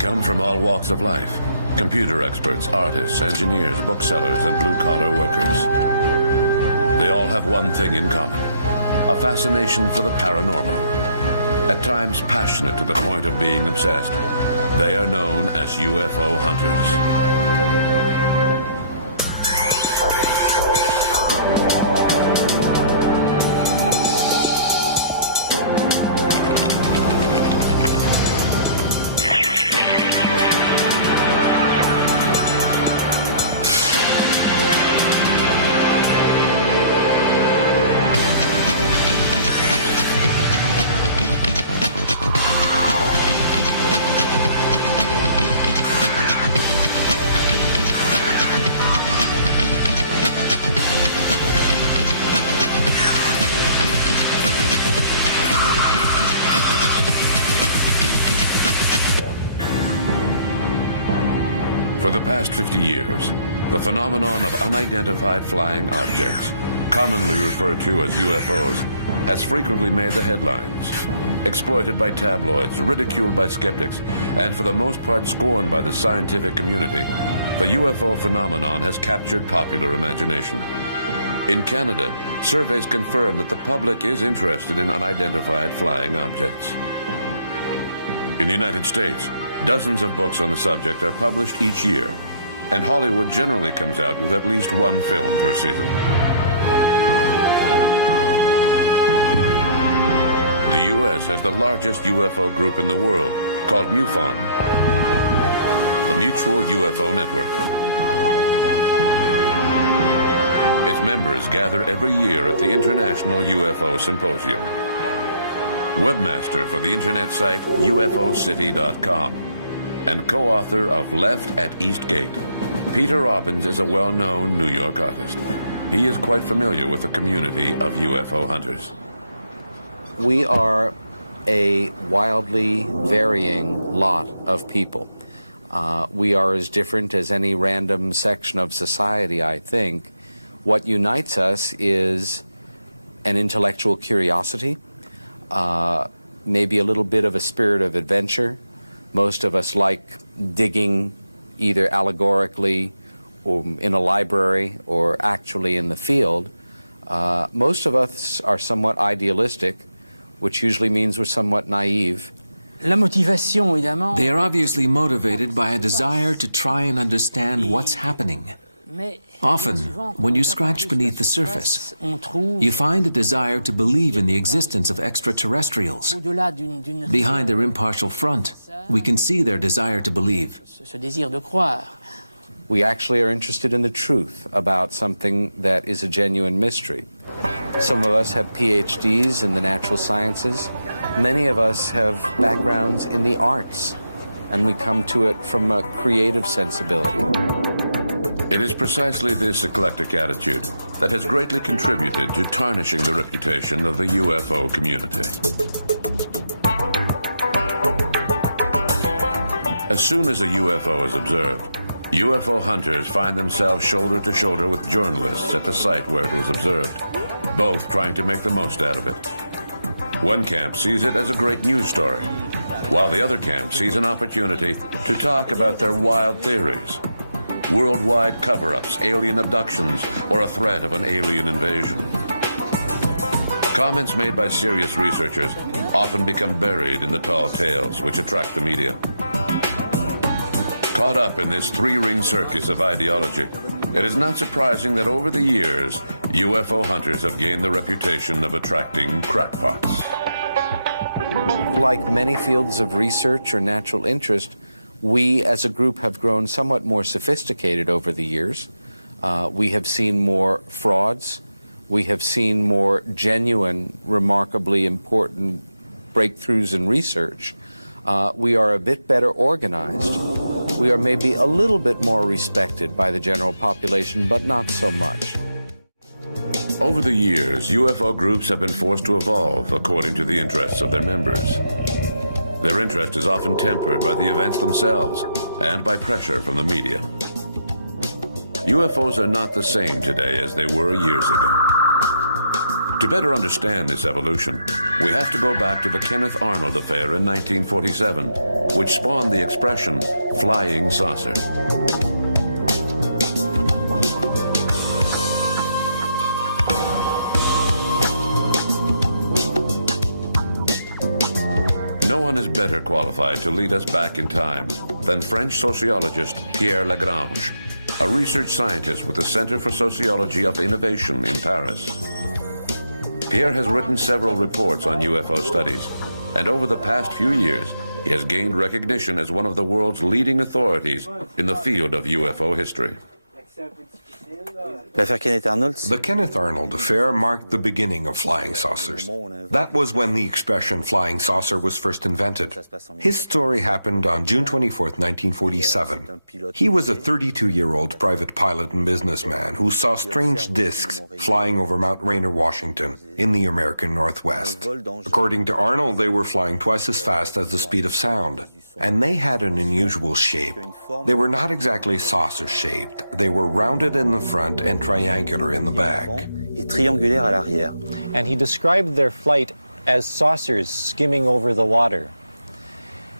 come from all walks of life. Computer experts, artists, engineers, booksellers, and blue-collar workers. They all have one thing in common: a fascination for the paranormal. At times passionate to the point of being obsessed, they are known as UFO hunters. For the past 50 years, the phenomenon of unidentified flying objects, commonly referred to as UFOs, has frequently made the headlines. Exploited by tabloids, ridiculed by skeptics, and for the most part scorned by the scientific community, the UFO phenomenon has captured popular imagination. In Canada, surveys confirm that the public is interested in unidentified flying objects. In the United States, dozens of books on the subject are published each year, and Hollywood generally comes out with at least one film per season. The U.S. has the largest UFO group in the world, called MUFON, the Mutual UFO Network. Its members gather every year at the International UFO Symposium. Webmaster for the internet site ufocity.com and co-author of Left at Eastgate, Peter Robbins is a well-known New York artist. He is quite familiar with the community of UFO hunters. We are a wildly varying lot of people. We are as different as any random section of society, I think. What unites us is an intellectual curiosity, maybe a little bit of a spirit of adventure. Most of us like digging either allegorically or in a library or actually in the field. Most of us are somewhat idealistic, which usually means we're somewhat naive. La motivation, évidemment. They are obviously motivated by a desire to try and understand what's happening. Often, when you scratch beneath the surface, you find a desire to believe in the existence of extraterrestrials. Behind their impartial front, we can see their desire to believe. We actually are interested in the truth about something that is a genuine mystery. Some of us have PhDs in the natural sciences. Many of us have backgrounds in the arts, and we come to it from a creative sensibility. It is precisely this eclectic attitude that has greatly contributed to tarnishing the reputation of the UFO community. As soon as a UFO is observed, UFO hunters find themselves shoulder to shoulder with journalists at the site where it was observed, both trying to make the most out of it. One camp sees it as a great news story, while the other camp sees an opportunity to talk about their wild theories. Worldwide cover-ups, alien abductions, or a threat of an alien invasion. Comments made by serious researchers often become buried in the tall tales which attract the media. Caught up in this three-ring circus of ideology, it is not surprising that over the years, UFO hunters have gained the reputation of attracting crackpots. Like many fields of research or natural interest, we as a group have grown somewhat more sophisticated over the years. We have seen more frauds. We have seen more genuine, remarkably important breakthroughs in research. We are a bit better organized. We are maybe a little bit more respected by the general population, but not so much. Over the years, UFO groups have been forced to evolve according to the interests of their members. Their interest is often tempered by the events themselves and by pressure from the media. UFOs are not the same today as they were years ago. To better understand this evolution, we have to go back to the Kenneth Arnold affair in 1947, which spawned the expression flying saucer. No one is better qualified to lead us back in time than French sociologist Pierre Lagrange, a research scientist with the Center for Sociology of Innovation in Paris. Pierre has written several reports on UFO studies, and over the past few years, he has gained recognition as one of the world's leading authorities in the field of UFO history. The Kenneth Arnold affair marked the beginning of flying saucers. That was when the expression flying saucer was first invented. His story happened on June 24, 1947. He was a 32-year-old private pilot and businessman who saw strange discs flying over Mount Rainier, Washington, in the American Northwest. According to Arnold, they were flying twice as fast as the speed of sound. And they had an unusual shape. They were not exactly saucer-shaped. They were rounded in the front and triangular in the back. And he described their flight as saucers skimming over the water.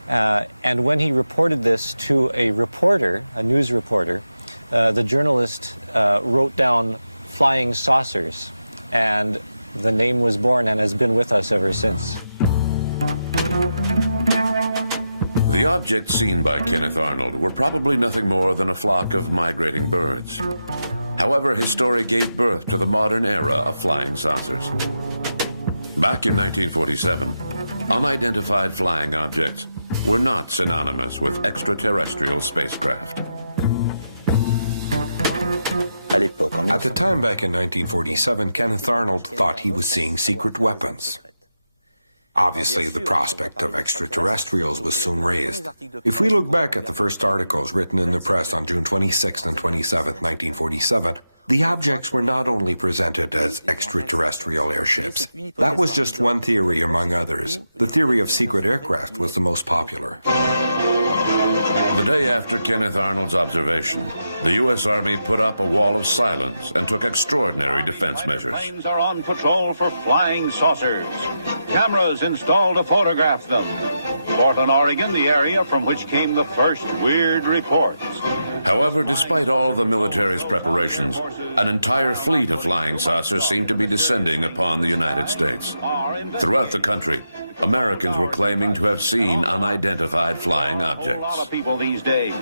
And when he reported this to a reporter, a news reporter, the journalist wrote down flying saucers. And the name was born and has been with us ever since. The objects seen by Kenneth Arnold were probably nothing more than a flock of migrating birds. However, his story gave birth to the modern era of flying saucers. Back in 1947, unidentified flying objects were not synonymous with extraterrestrial spacecraft. At the time back in 1947, Kenneth Arnold thought he was seeing secret weapons. Obviously, the prospect of extraterrestrials was soon raised. If we look back at the first articles written in the press on June 26 and 27, 1947, the objects were not only presented as extraterrestrial airships. That was just one theory among others. The theory of secret aircraft was the most popular. The day after Kenneth Arnold's observation, the U.S. Army put up a wall of silence and took extraordinary defense measures. Planes are on patrol for flying saucers. Cameras installed to photograph them. Portland, Oregon, the area from which came the first weird reports. However, despite all of the military's preparations, an entire fleet of flying saucers seemed to be descending upon the United States. Throughout the country, Americans were claiming to have seen unidentified flying objects. A lot of people these days,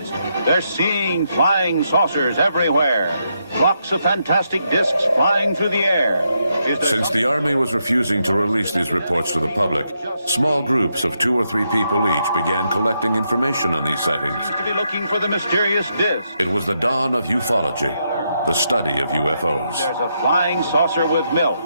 they're seeing flying saucers everywhere. Flocks of fantastic discs flying through the air. Since the Army was refusing to release these reports to the public, small groups of 2 or 3 people each began collecting information on these sightings. To be looking for the mysterious disc. It was the dawn of ufology, the study of UFOs. There's a flying saucer with milk.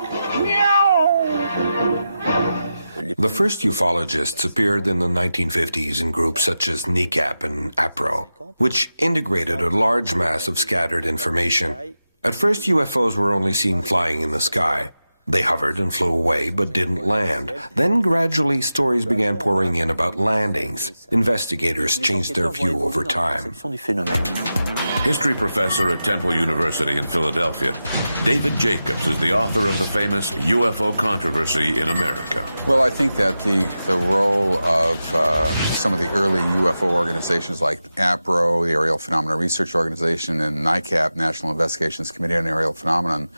The first ufologists appeared in the 1950s in groups such as NECAP and APRO, which integrated a large mass of scattered information. At first, UFOs were only seen flying in the sky. They hovered and flew away, but didn't land. Then gradually, stories began pouring in about landings. Investigators changed their view over time. History professor at Temple University in Philadelphia, David Jacobs is the author of the famous UFO controversy in America. Well, I think that the role of some of the early UFO organizations like APRO, the Aerial Phenomena Research Organization, and NICAP, National Investigations Committee on Aerial Phenomenon,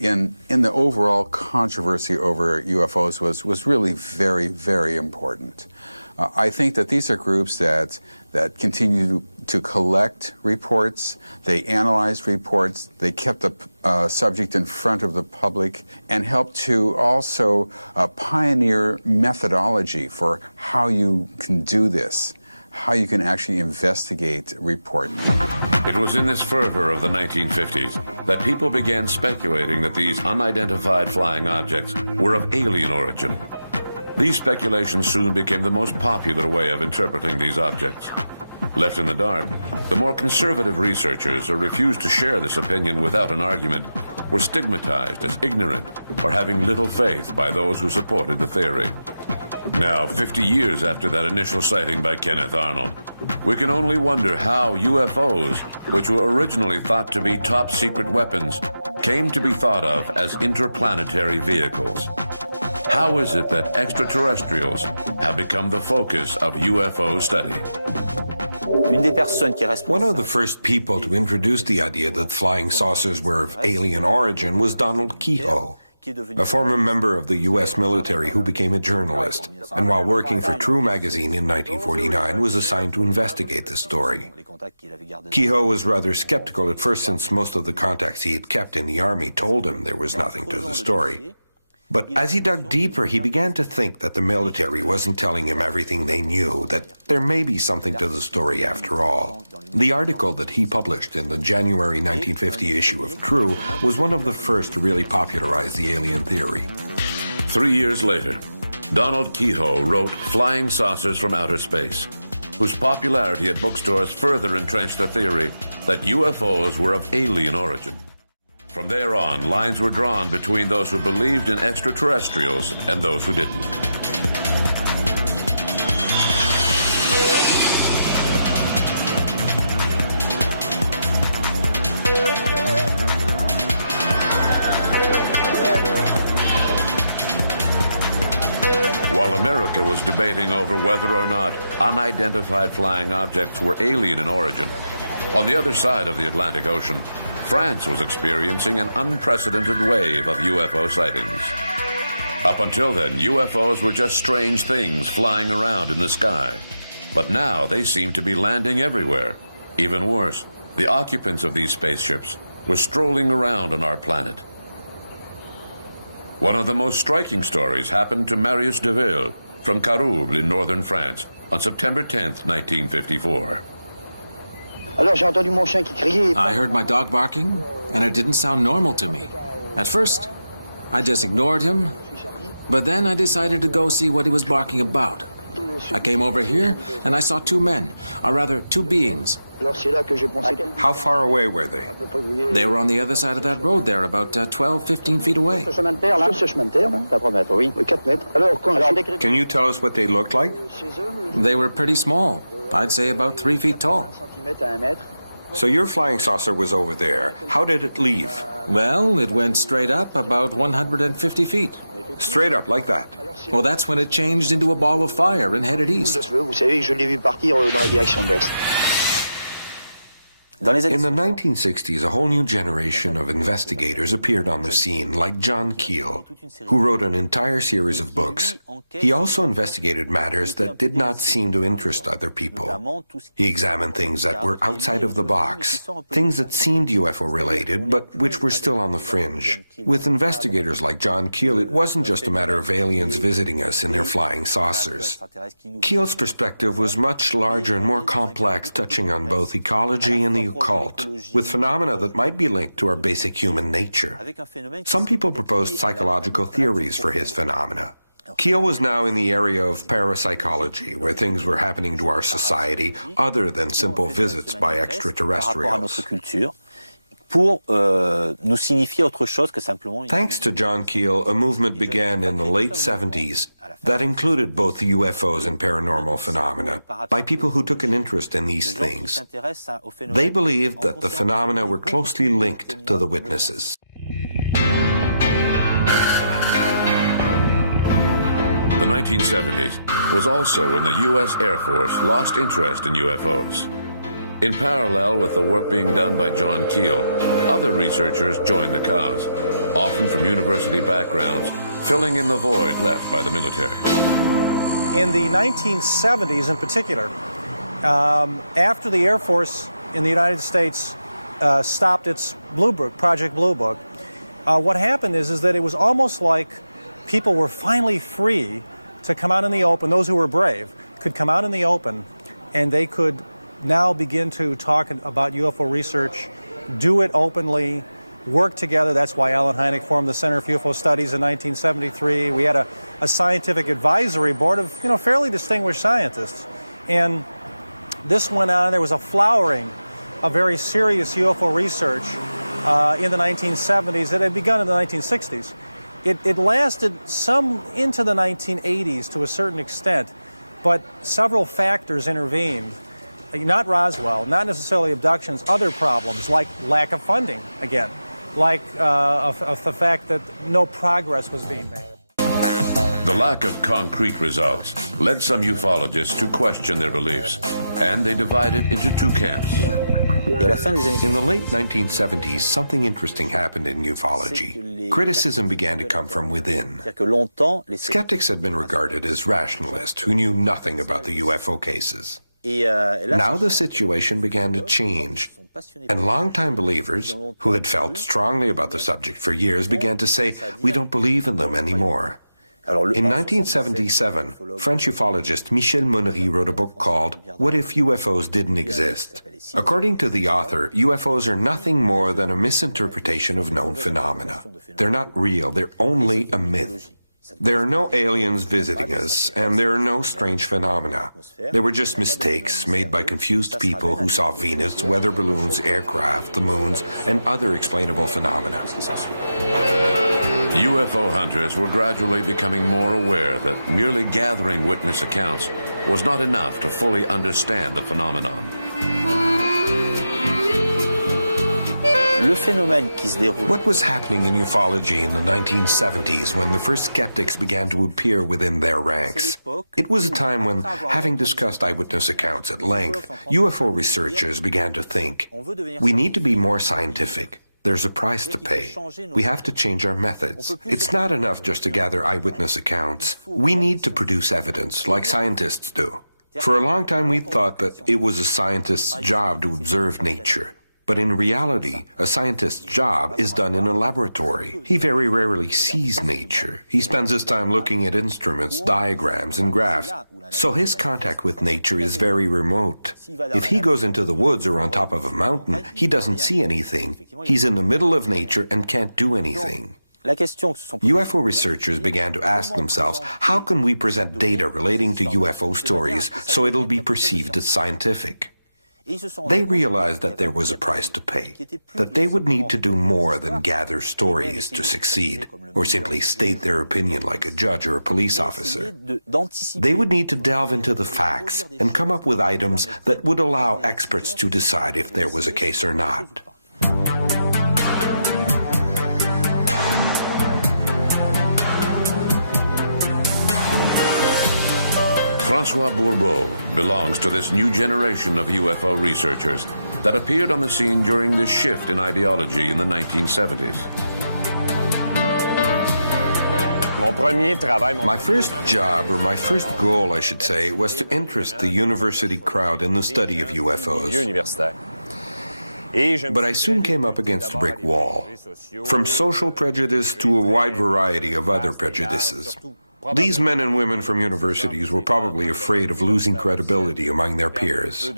in the overall controversy over UFOs was really very, very important. I think that these are groups that continue to collect reports, they analyzed reports, they kept the subject in front of the public, and helped to also pioneer methodology for how you can do this, how you can actually investigate reports. It was in this fervor of the 1950s that people began speculating that these unidentified flying objects were of alien origin. These speculations soon became the most popular way of interpreting these objects. Left in the dark, the more conservative researchers who refused to share this opinion without an argument were stigmatized as ignorant or having little faith by those who supported the theory. Now, 50 years after that initial sighting by Kenneth Arnold, we can only wonder how UFOs, which were originally thought to be top-secret weapons, came to be thought of as interplanetary vehicles. How is it that extraterrestrials have become the focus of UFO study? One of the first people to introduce the idea that flying saucers were of alien origin was Donald Keyhoe, a former member of the U.S. military who became a journalist, and while working for True magazine in 1949 was assigned to investigate the story. Keyhoe was rather skeptical at first, since most of the contacts he had kept in the army told him there was nothing to the story. But as he dug deeper, he began to think that the military wasn't telling him everything they knew, that there may be something to the story after all. The article that he published in the January 1950 issue of True was one of the first to really popularize the alien theory. 3 years later, Donald Keyhoe wrote Flying Saucers from Outer Space, whose popularity at bookstores further entrenched the theory that UFOs were of alien origin. From there on, lines were drawn between those who believed in extraterrestrials and those who didn't. While America was debating over whether or not unidentified flying objects were alien in origin, on the other side of the Atlantic Ocean, France was experiencing an unprecedented wave of UFO sightings. Up until then, UFOs were just strange things flying around in the sky. But now they seem to be landing everywhere. Even worse, the occupants of these spaceships were strolling around on our planet. One of the most striking stories happened to Marius Deville from Carouble in northern France on September 10th, 1954. I heard my dog barking, and it didn't sound normal to me. At first, I just ignored him, but then I decided to go see what he was barking about. I came over here, and I saw two men, or rather, two beings. How far away were they? They were on the other side of that road there, about 12, 15 feet away. Can you tell us what they looked like? They were pretty small. I'd say about 3 feet tall. So your flying saucer was over there. How did it leave? Well, it went straight up about 150 feet. Straight up, like that? Well, that's when it changed into a ball of fire and headed east. In the 1960s, a whole new generation of investigators appeared on the scene, like John Keel, who wrote an entire series of books. He also investigated matters that did not seem to interest other people. He examined things that were outside of the box, things that seemed UFO-related, but which were still on the fringe. With investigators like John Keel, it wasn't just a matter of aliens visiting us in their flying saucers. Keel's perspective was much larger and more complex, touching on both ecology and the occult, with phenomena that might be linked to our basic human nature. Some people proposed psychological theories for his phenomena. Keel was now in the area of parapsychology, where things were happening to our society other than simple visits by extraterrestrials. Thanks to John Keel, a movement began in the late 70s that included both the UFOs and paranormal phenomena by people who took an interest in these things. They believed that the phenomena were closely linked to the witnesses. The 1970s was also when the U.S. Air Force lost interest in UFOs. In parallel with the work being done by John Keel, other researchers joined the cause, often from university backgrounds, filling in the void left by the military. In the 1970s in particular, after the Air Force in the United States stopped its Blue Book, Project Blue Book, what happened is that it was almost like people were finally free to come out in the open. Those who were brave could come out in the open, and they could now begin to talk about UFO research, do it openly, work together. That's why Alan Hynek formed the Center for UFO Studies in 1973. We had a scientific advisory board of fairly distinguished scientists. And this went on. There was a flowering of very serious UFO research in the 1970s that had begun in the 1960s. It lasted some into the 1980s to a certain extent, but several factors intervened. Not Roswell, not necessarily abductions, other problems like lack of funding, again, like the fact that no progress was being made. The lack of concrete results led some ufologists to question their beliefs, and they divided into two camps. In the late 1970s, something interesting happened in ufology. Criticism began to come from within. Skeptics had been regarded as rationalists who knew nothing about the UFO cases. Now the situation began to change, and longtime believers, who had felt strongly about the subject for years, began to say, "We don't believe in them anymore." In 1977, French ufologist Michel Monnery wrote a book called What If UFOs Didn't Exist? According to the author, UFOs are nothing more than a misinterpretation of known phenomena. They're not real, they're only a myth. There are no aliens visiting us, and there are no strange phenomena. They were just mistakes made by confused people who saw Venus, weather balloons, aircraft, the moons, and other explainable phenomena. UFO hunters were gradually becoming more aware that merely gathering witness accounts was not enough to fully understand the phenomenon. What was happening in ufology in the 1970s when the first skeptics began to appear within their ranks? It was a time when, having discussed eyewitness accounts at length, UFO researchers began to think, we need to be more scientific. There's a price to pay. We have to change our methods. It's not enough just to gather eyewitness accounts. We need to produce evidence, like scientists do. For a long time, we thought that it was a scientist's job to observe nature. But in reality, a scientist's job is done in a laboratory. He very rarely sees nature. He spends his time looking at instruments, diagrams, and graphs. So his contact with nature is very remote. If he goes into the woods or on top of a mountain, he doesn't see anything. He's in the middle of nature and can't do anything. UFO researchers began to ask themselves, how can we present data relating to UFO stories so it'll be perceived as scientific? They realized that there was a price to pay, that they would need to do more than gather stories to succeed, or simply state their opinion like a judge or a police officer. They would need to delve into the facts and come up with items that would allow experts to decide if there was a case or not. François Bourbeau belongs to this new generation of UFO researchers that appeared on the scene during this shift in ideology in the 1970s. My first job, or my first goal, I should say, was to interest the university crowd in the study of UFOs. But I soon came up against a brick wall, from social prejudice to a wide variety of other prejudices. These men and women from universities were probably afraid of losing credibility among their peers.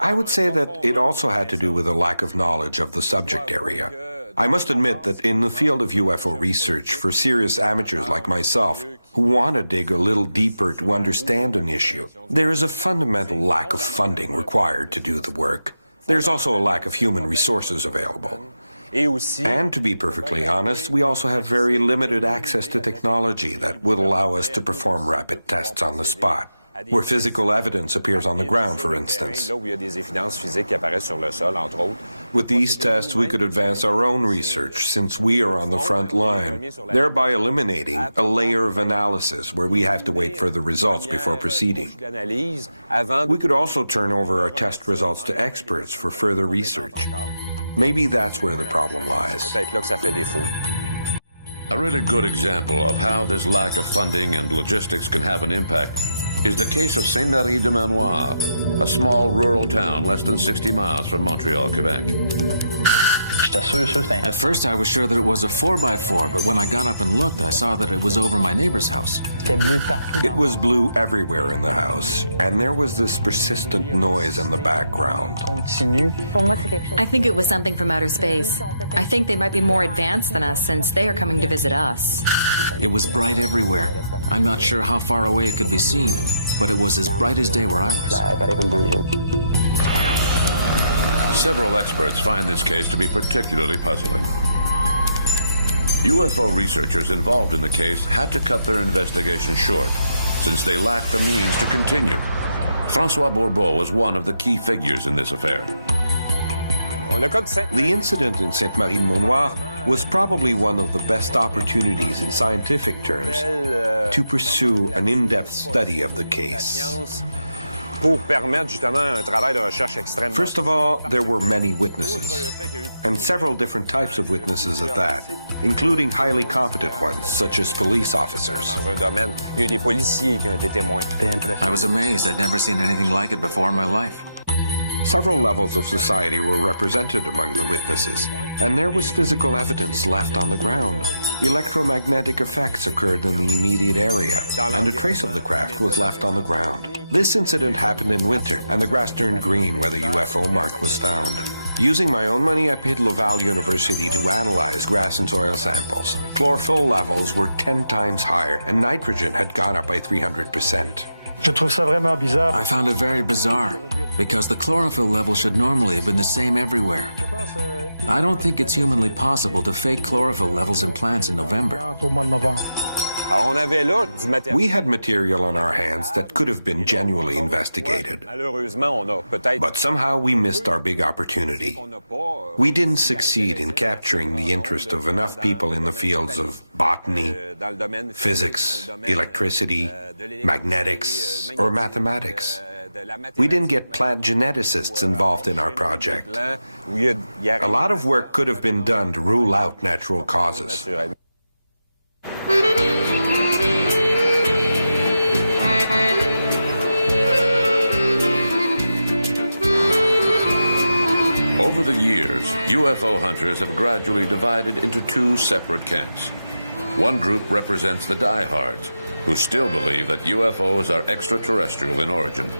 I would say that it also had to do with a lack of knowledge of the subject area. I must admit that in the field of UFO research, for serious amateurs like myself, who want to dig a little deeper to understand an issue, there is a fundamental lack of funding required to do the work. There's also a lack of human resources available. And to be perfectly honest, we also have very limited access to technology that would allow us to perform rapid tests on the spot, where physical evidence appears on the ground, for instance. With these tests, we could advance our own research, since we are on the front line, thereby eliminating a layer of analysis where we have to wait for the results before proceeding. We could also turn over our test results to experts for further research. Maybe that's where the problem lies. A really good example of how this lack of funding and logistics can have an impact is the case of Saint-Marie-de-Manoir, a small rural town less than 60 miles from Montreal, Quebec. At first I was sure that it was a 4x4, but when I got up and looked, I saw that it was over my neighbor's house. It was blue everywhere in the house, and there was this persistent noise in the background. I think it was something from outer space. I think they might be more advanced than us since they are coming to visit us. It was bright everywhere. I'm not sure how far away it could be seen, but it was as bright as day where I was. Several experts find this case to be particularly puzzling. UFO researchers involved in the case had to cut their investigation short, since they lacked the means to continue. François Bourbeau was one of the key figures in this affair. The incident in Saint-Marie-de-Manoir was probably one of the best opportunities in scientific terms to pursue an in-depth study of the case. First of all, there were many witnesses, and several different types of witnesses at that, including highly competent ones, such as police officers. I was amazed. I'd never seen anything like it before in my life. Several levels of society were represented among the witnesses, and there was physical evidence left on the ground. Electromagnetic effects occurred in the immediate area, and a trace of the craft was left on the ground. This incident happened in winter, and the grass turned green where the UFO mark was found. Using my own money, I paid Laval University to analyze grass and soil samples. Chlorophyll levels were 10 times higher, and nitrogen had gone up by 300%. I found it very bizarre, because the chlorophyll level should normally have been the same everywhere. I don't think it's humanly possible to fake chlorophyll levels in plants in November. We had material on our hands that could have been genuinely investigated. But somehow we missed our big opportunity. We didn't succeed in capturing the interest of enough people in the fields of botany, physics, electricity, magnetics, or mathematics. We didn't get plant geneticists involved in our project. A lot of work could have been done to rule out natural causes. Over the years, UFO hunters have gradually divided into two separate camps. One group represents the diehards, who still believe that UFOs are extraterrestrial in origin.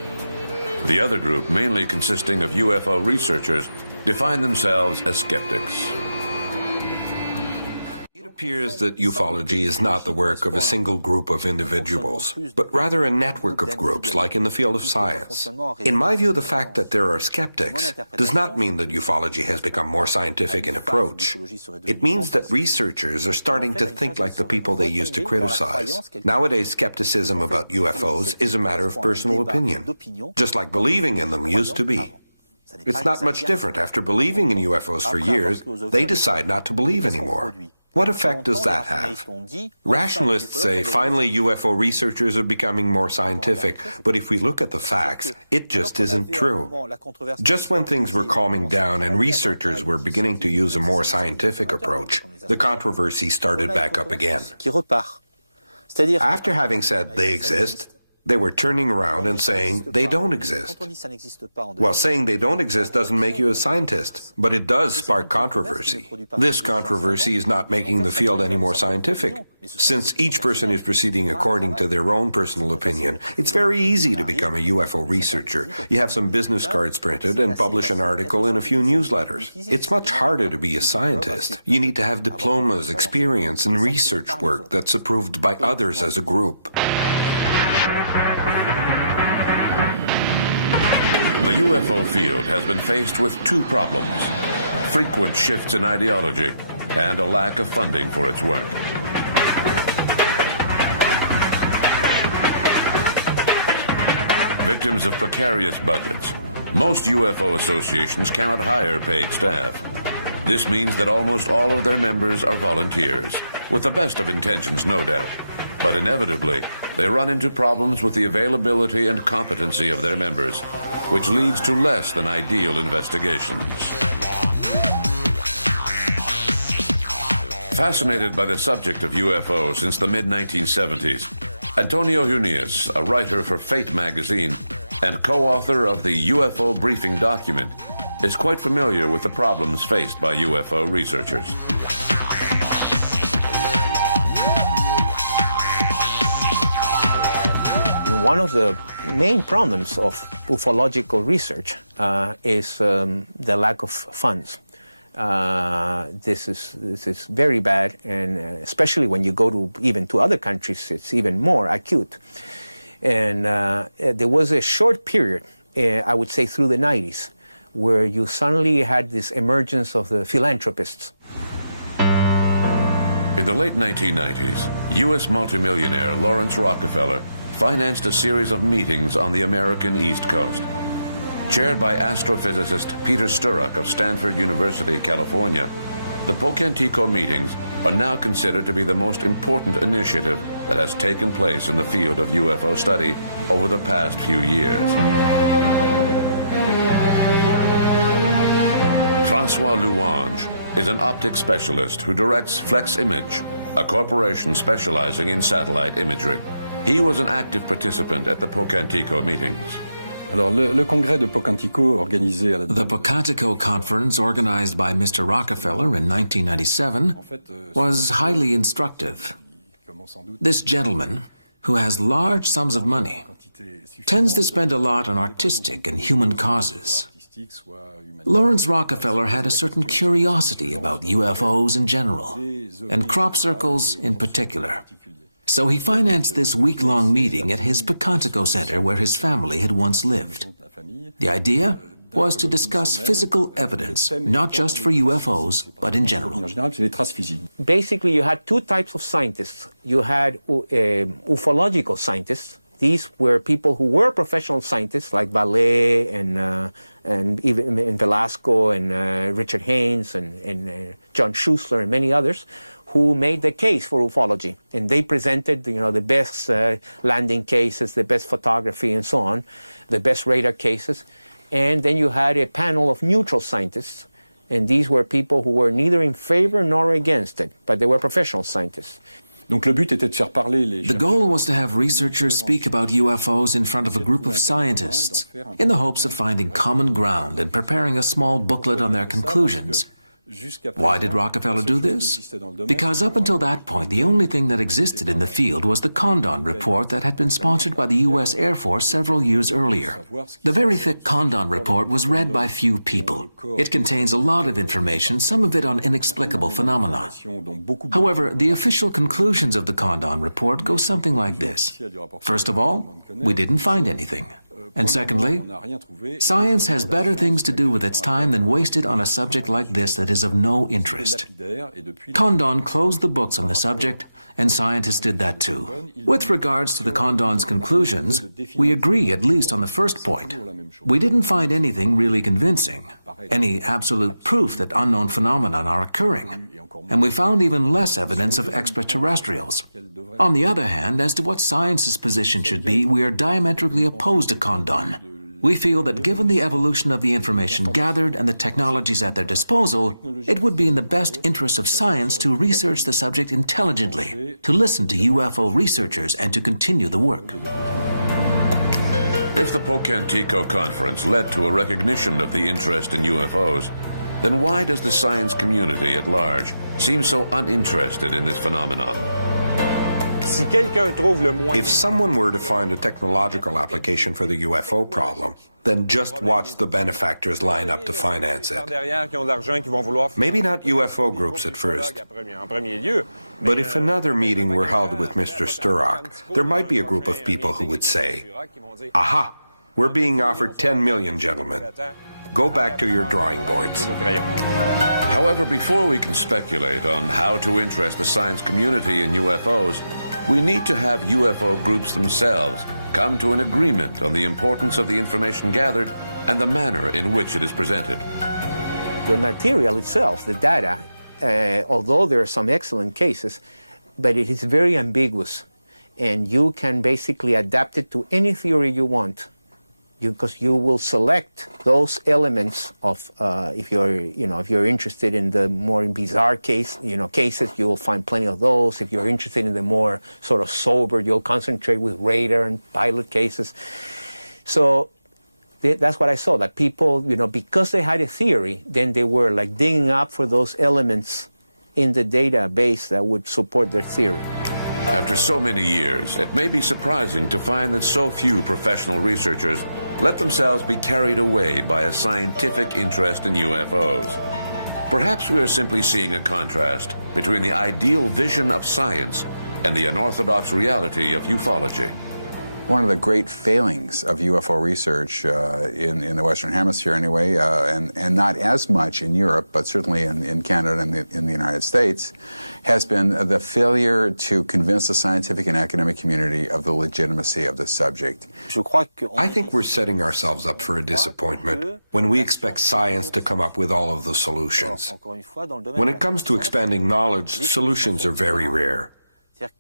The other group, mainly consisting of UFO researchers, define themselves as skeptics. It appears that ufology is not the work of a single group of individuals, but rather a network of groups, like in the field of science. In my view, the fact that there are skeptics does not mean that ufology has become more scientific in approach. It means that researchers are starting to think like the people they used to criticize. Nowadays, skepticism about UFOs is a matter of personal opinion, just like believing in them used to be. It's not much different. After believing in UFOs for years, they decide not to believe anymore. What effect does that have? Rationalists say finally UFO researchers are becoming more scientific, but if we look at the facts, it just isn't true. Just when things were calming down and researchers were beginning to use a more scientific approach, the controversy started back up again. After having said they exist, they were turning around and saying they don't exist. Well, saying they don't exist doesn't make you a scientist, but it does spark controversy. This controversy is not making the field any more scientific. Since each person is proceeding according to their own personal opinion, it's very easy to become a UFO researcher. You have some business cards printed and publish an article in a few newsletters. It's much harder to be a scientist. You need to have diplomas, experience, and research work that's approved by others as a group. The UFO field has been faced with two problems: frequent shifts in ideology and a lack of funding for its work. Victims of precarious budgets, most UFO associations cannot hire paid staff. This means that almost all of their members are volunteers, with the best of intentions, no doubt. But inevitably, they run into problems with the availability and competency of their members, which leads to less than ideal investigations. Fascinated by the subject of UFO since the mid-1970s, Antonio Junius, a writer for Fate magazine and co-author of the UFO briefing document, is quite familiar with the problems faced by UFO researchers. One of the main problems of ufological research is the lack of funds. This is very bad, and especially when you go even to other countries, it's even more acute. And there was a short period, I would say through the 90s, where you suddenly had this emergence of the philanthropists. In the late 1990s, U.S. multimillionaire Lawrence Rockefeller financed a series of meetings on the American East Coast. Chaired by astrophysicist Peter Sturrock of Stanford University, California, The Pocantico meetings are now considered to be the most important initiative that has taken place in the field of UFO study over the past few years. Francois Louange is an optics specialist who directs Flex Image, a corporation specializing in satellite imagery. He was an active participant at the Pocantico meetings. The Pocantico conference, organized by Mr. Rockefeller in 1997, was highly instructive. This gentleman, who has large sums of money, tends to spend a lot on artistic and human causes. Lawrence Rockefeller had a certain curiosity about UFOs in general, and crop circles in particular. So he financed this week-long meeting at his Pocantico Center where his family had once lived. The idea was to discuss physical evidence, not just for UFOs, but in general. Basically, you had two types of scientists. You had ufological scientists. These were people who were professional scientists, like Vallée and even Velasco and Richard Haynes and John Schussler and many others, who made the case for ufology. And they presented, the best landing cases, the best photography and so on, the best radar cases. And then you had a panel of neutral scientists, and these were people who were neither in favor nor against it, but they were professional scientists. The goal was to have researchers speak about UFOs in front of a group of scientists, in the hopes of finding common ground and preparing a small booklet on their conclusions. Why did Rockefeller do this? Because up until that point, the only thing that existed in the field was the Condon report that had been sponsored by the U.S. Air Force several years earlier. The very thick Condon report was read by few people. It contains a lot of information, some of it on inexplicable phenomena. However, the official conclusions of the Condon report go something like this. First of all, we didn't find anything. And secondly, science has better things to do with its time than waste it on a subject like this that is of no interest. Condon closed the books on the subject, and scientists did that too. With regards to the Condon's conclusions, we agree at least on the first point. We didn't find anything really convincing, any absolute proof that unknown phenomena are occurring. And we found even less evidence of extraterrestrials. On the other hand, as to what science's position should be, we are diametrically opposed to Condon. We feel that given the evolution of the information gathered and the technologies at their disposal, it would be in the best interest of science to research the subject intelligently, to listen to UFO researchers, and to continue the work. If the Pocantico conference led to a recognition of the interest in UFOs, then why does the science community at large seem so uninterested in this phenomenon? If someone were to find a technological application for the UFO problem, then just watch the benefactors line up to finance it. Maybe not UFO groups at first, but if another meeting were held with Mr. Sturrock, there might be a group of people who would say, "Aha, we're being offered 10 million, gentlemen. Go back to your drawing boards." However, before we can speculate on how to interest the science community in UFOs, we need to have UFO groups themselves come to an agreement on the importance of the information gathered and the manner in which it is presented. The material itself, the data, although there are some excellent cases, but it is very ambiguous, and you can basically adapt it to any theory you want, because you will select those elements of if you're interested in the more bizarre cases, you will find plenty of those. If you're interested in the more sort of sober, you'll concentrate with radar and pilot cases. So that's what I saw, that people, because they had a theory, then they were like digging up for those elements in the database that would support their theory. After so many years, it may be surprising to find that so few professional researchers let themselves be carried away by a scientific interest in UFOs. Perhaps we are simply seeing a contrast between the ideal vision of science and the unorthodox reality of ufology. One of the great failings of UFO research in the Western Hemisphere anyway, and not as much in Europe, but certainly in Canada and in the United States, has been the failure to convince the scientific and academic community of the legitimacy of the subject. I think we're setting ourselves up for a disappointment when we expect science to come up with all of the solutions. When it comes to expanding knowledge, solutions are very rare.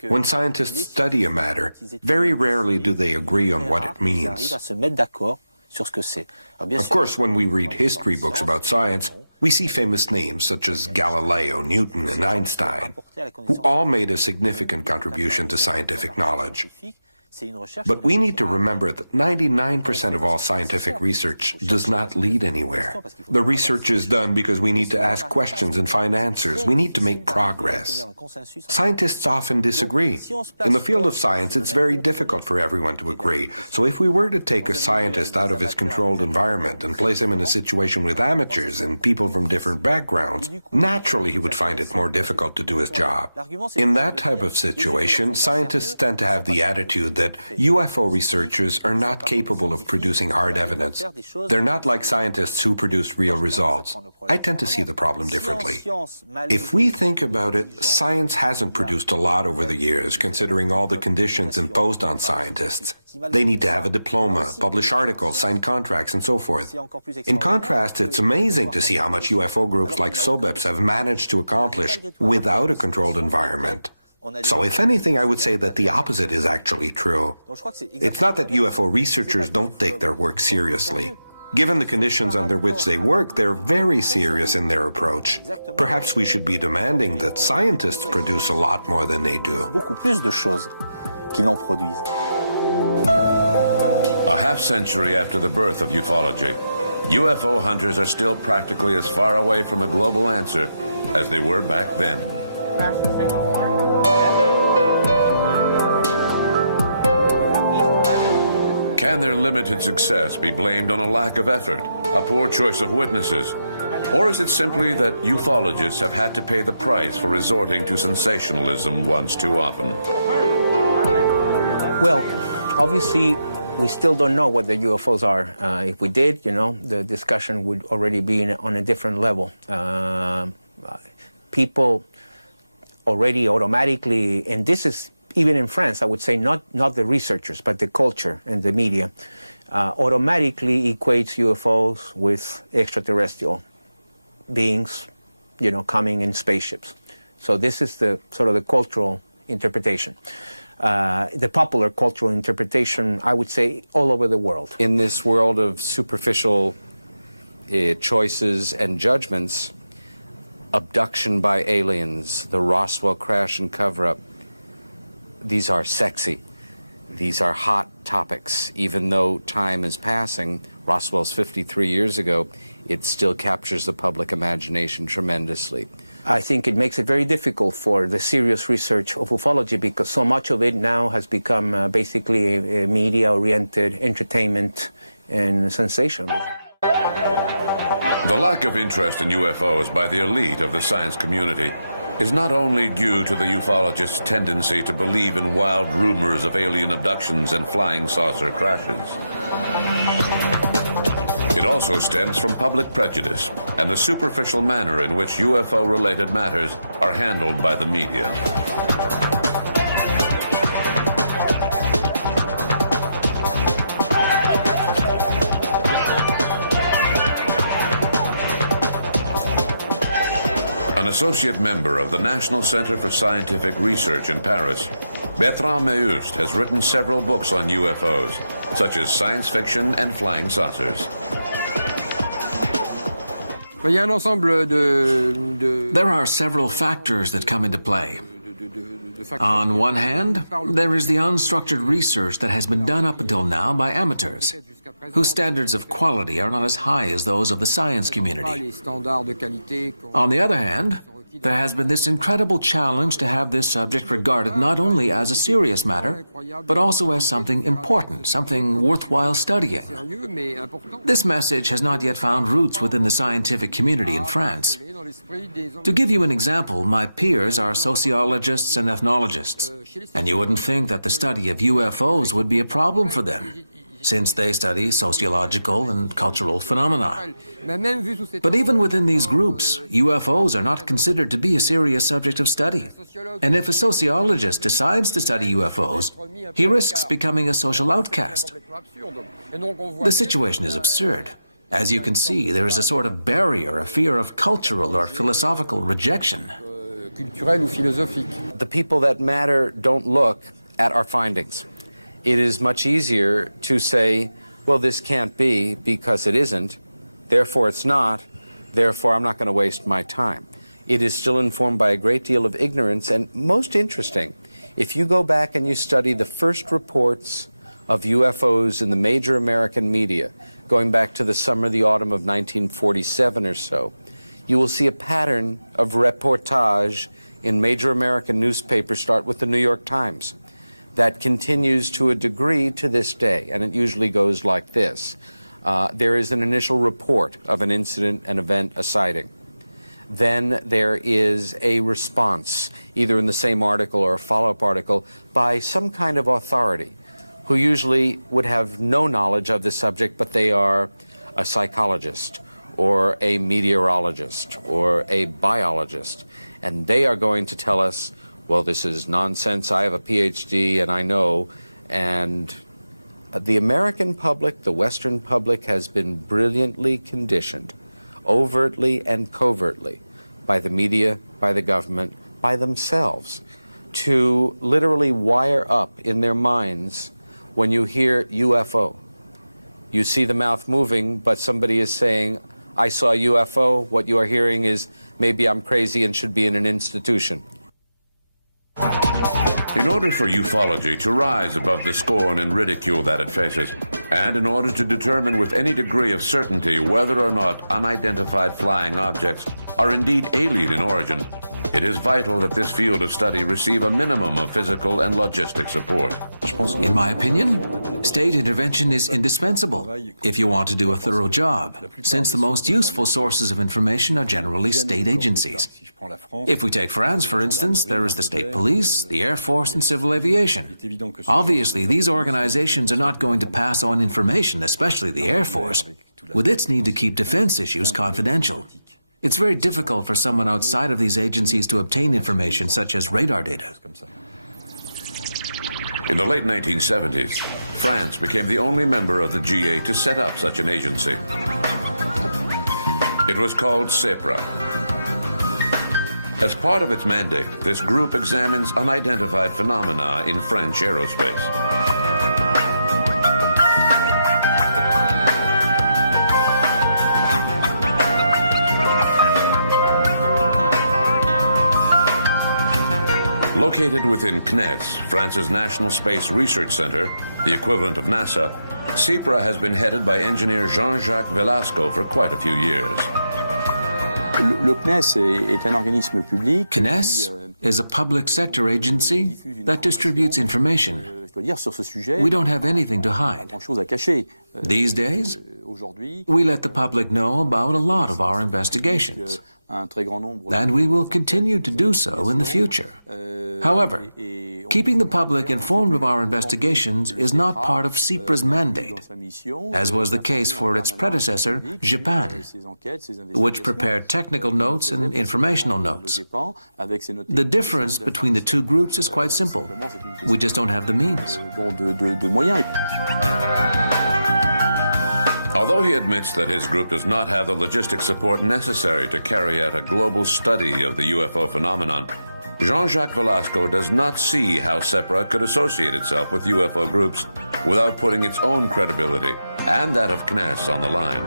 When scientists study a matter, very rarely do they agree on what it means. Of course, when we read history books about science, we see famous names such as Galileo, Newton, and Einstein, who all made a significant contribution to scientific knowledge. But we need to remember that 99% of all scientific research does not lead anywhere. The research is done because we need to ask questions and find answers. We need to make progress. Scientists often disagree. In the field of science, it's very difficult for everyone to agree. So if we were to take a scientist out of his controlled environment and place him in a situation with amateurs and people from different backgrounds, naturally he would find it more difficult to do his job. In that type of situation, scientists tend to have the attitude that UFO researchers are not capable of producing hard evidence. They're not like scientists who produce real results. I tend to see the problem differently. If we think about it, science hasn't produced a lot over the years, considering all the conditions imposed on scientists. They need to have a diploma, publish articles, sign contracts, and so forth. In contrast, it's amazing to see how much UFO groups like SOBEPS have managed to accomplish without a controlled environment. So if anything, I would say that the opposite is actually true. It's not that UFO researchers don't take their work seriously. Given the conditions under which they work, they're very serious in their approach. Perhaps we should be demanding that scientists produce a lot more than they do. A half-century after the birth of ufology, UFO hunters are still practically as far away from a global answer as they were back then. Can their limited success be blamed on a lack of effort, a poor choice of witnesses? Or is it simply that ufologists have had to pay the price for resorting to sensationalism once too often? Well, obviously, we still don't know what the UFOs are. If we did, the discussion would already be on a different level. People already automatically, and this is even in France, I would say not the researchers, but the culture and the media, automatically equates UFOs with extraterrestrial beings, coming in spaceships. So this is the sort of the cultural interpretation. The popular cultural interpretation, I would say, all over the world. In this world of superficial choices and judgments, abduction by aliens, the Roswell crash and cover-up, these are sexy. These are hot topics. Even though time is passing, Roswell's 53 years ago, it still captures the public imagination tremendously. I think it makes it very difficult for the serious research of ufology because so much of it now has become basically a media-oriented entertainment and sensationalism. The lack of interest in UFOs by the elite of the science community is not only due to the ufologists' tendency to believe in wild rumors of alien abductions and flying saucer crashes. It also stems from public prejudice and the superficial manner in which UFO-related matters are handled by the media. An associate member of the National Center for Scientific Research in Paris, Bertrand Meust has written several books on UFOs, such as Science Fiction and Flying Saucers. There are several factors that come into play. On one hand, there is the unstructured research that has been done up until now by amateurs, whose standards of quality are not as high as those of the science community. On the other hand, there has been this incredible challenge to have this subject regarded not only as a serious matter, but also as something important, something worthwhile studying. This message has not yet found roots within the scientific community in France. To give you an example, my peers are sociologists and ethnologists, and you wouldn't think that the study of UFOs would be a problem for them, since they study sociological and cultural phenomena. But even within these groups, UFOs are not considered to be a serious subject of study. And if a sociologist decides to study UFOs, he risks becoming a social outcast. The situation is absurd. As you can see, there is a sort of barrier, a fear of cultural or philosophical rejection. The people that matter don't look at our findings. It is much easier to say, well, this can't be because it isn't, therefore it's not, therefore I'm not going to waste my time. It is still informed by a great deal of ignorance, and most interesting, if you go back and you study the first reports of UFOs in the major American media, going back to the summer, the autumn of 1947 or so, you will see a pattern of reportage in major American newspapers, start with the New York Times, that continues to a degree to this day, and it usually goes like this. There is an initial report of an incident, an event, a sighting. Then there is a response, either in the same article or a follow-up article, by some kind of authority, who usually would have no knowledge of the subject, but they are a psychologist, or a meteorologist, or a biologist, and they are going to tell us, well, this is nonsense, I have a PhD and I know, and the American public, the Western public, has been brilliantly conditioned, overtly and covertly, by the media, by the government, by themselves, to literally wire up in their minds when you hear UFO. You see the mouth moving, but somebody is saying, I saw a UFO. What you are hearing is, maybe I'm crazy and should be in an institution. In order for ufology to rise above the scorn and ridicule that it faces, and in order to determine with any degree of certainty whether or not unidentified flying objects are indeed alien in origin, it is vital that this field of study receive a minimum of physical and logistic support. In my opinion, state intervention is indispensable if you want to do a thorough job, since the most useful sources of information are generally state agencies. If we take France, for instance, there is the state police, the Air Force, and civil aviation. Obviously, these organizations are not going to pass on information, especially the Air Force, with its need to keep defense issues confidential. It's very difficult for someone outside of these agencies to obtain information such as radar data. In the late 1970s, France became the only member of the GA to set up such an agency. It was called CEPRA. As part of its mandate, this group examines unidentified phenomena in French aerospace. Located within CNES, France's National Space Research Center, the equivalent of NASA, CEPRA has been headed by engineer Jean-Jacques Velasco for quite a few years. CNES is a public sector agency that distributes information. We don't have anything to hide. These days, we let the public know about a lot of our investigations, and we will continue to do so in the future. However, keeping the public informed of our investigations is not part of CEPRA's mandate, as was the case for its predecessor, Japan, which prepared technical notes and informational notes. The difference between the two groups is quite simple. We just don't have the means. Although he admits that his group does not have the logistic support necessary to carry out a global study of the UFO phenomenon, Jean-Jacques Velasco does not see how CEPRA could associate itself with UFO groups without putting its own credibility and that of CNES on the line.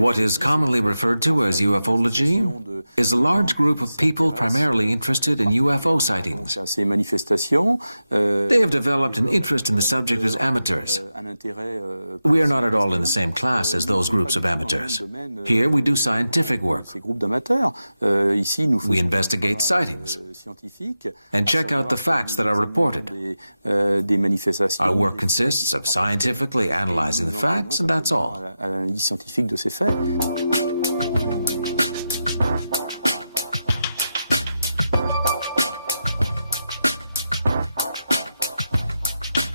What is commonly referred to as ufology is a large group of people primarily interested in UFO sightings. They have developed an interest in the subject as amateurs. We are not at all in the same class as those groups of amateurs. Here we do scientific work. We investigate sightings and check out the facts that are reported. Our work consists of scientifically analyzing the facts, and that's all.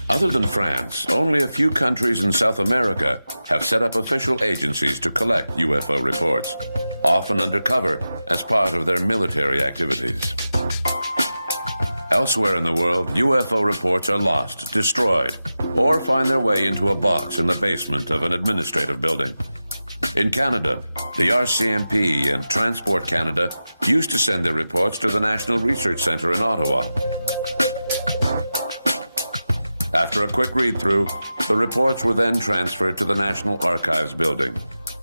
Other than France, only a few countries in South America have set up official agencies to collect UFO reports, often undercover as part of their military activities. Elsewhere in the world, UFO reports are lost, destroyed, or find their way into a box in the basement of an administrative building. In Canada, the RCMP and Transport Canada used to send their reports to the National Research Centre in Ottawa. After a quick read-through, the reports were then transferred to the National Archives building,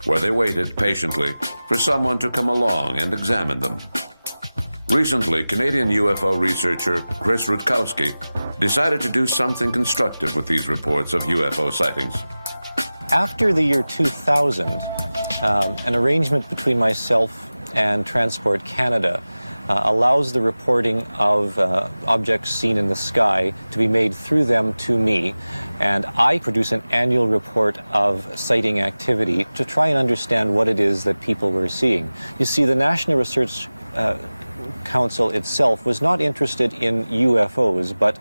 where they waited patiently for someone to come along and examine them. Recently, Canadian UFO researcher Chris Rutkowski decided to do something constructive with these reports of UFO sightings. After the year 2000, an arrangement between myself and Transport Canada allows the reporting of objects seen in the sky to be made through them to me, and I produce an annual report of sighting activity to try and understand what it is that people were seeing. You see, the National Research Council itself was not interested in UFOs, but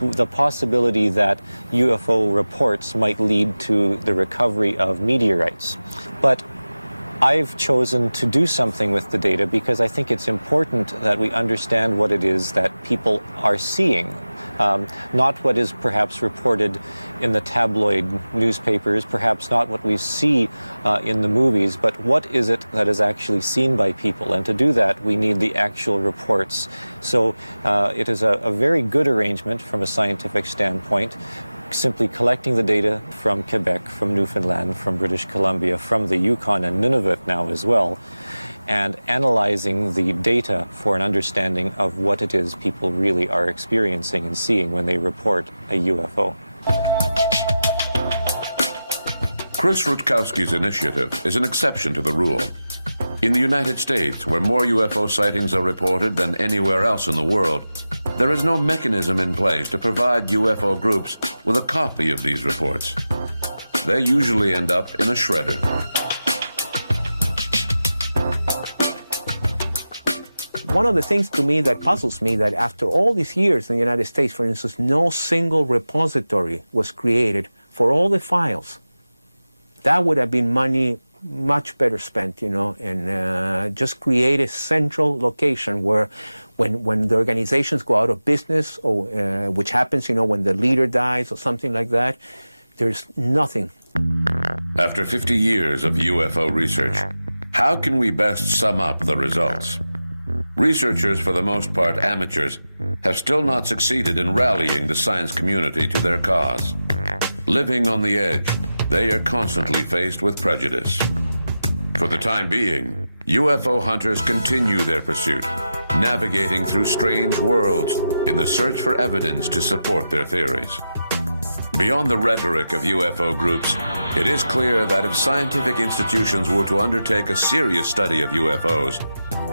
the possibility that UFO reports might lead to the recovery of meteorites. But I've chosen to do something with the data because I think it's important that we understand what it is that people are seeing. Not what is perhaps reported in the tabloid newspapers, perhaps not what we see in the movies, but what is it that is actually seen by people. And to do that, we need the actual reports. So it is a very good arrangement from a scientific standpoint, simply collecting the data from Quebec, from Newfoundland, from British Columbia, from the Yukon and Nunavut now as well, and analyzing the data for an understanding of what it is people really are experiencing and seeing when they report a UFO. Chris Rutkowski's initiative is an exception to the rule. In the United States, where more UFO sightings are reported than anywhere else in the world, there is no mechanism in place to provide UFO groups with a copy of these reports. They usually end up in a shredder. One of the things to me that puzzles me that after all these years in the United States, for instance, no single repository was created for all the files. That would have been money much better spent, you know, and just create a central location where when the organizations go out of business, or which happens, you know, when the leader dies or something like that, there's nothing. After 50 years of UFO research, how can we best sum up the results? Researchers, for the most part amateurs, have still not succeeded in rallying the science community to their cause. Living on the edge, they are constantly faced with prejudice. For the time being, UFO hunters continue their pursuit, navigating through strange worlds in the search for evidence to support their theories. Beyond the rhetoric of UFO groups, it is clear that if scientific institutions were to undertake a serious study of UFOs,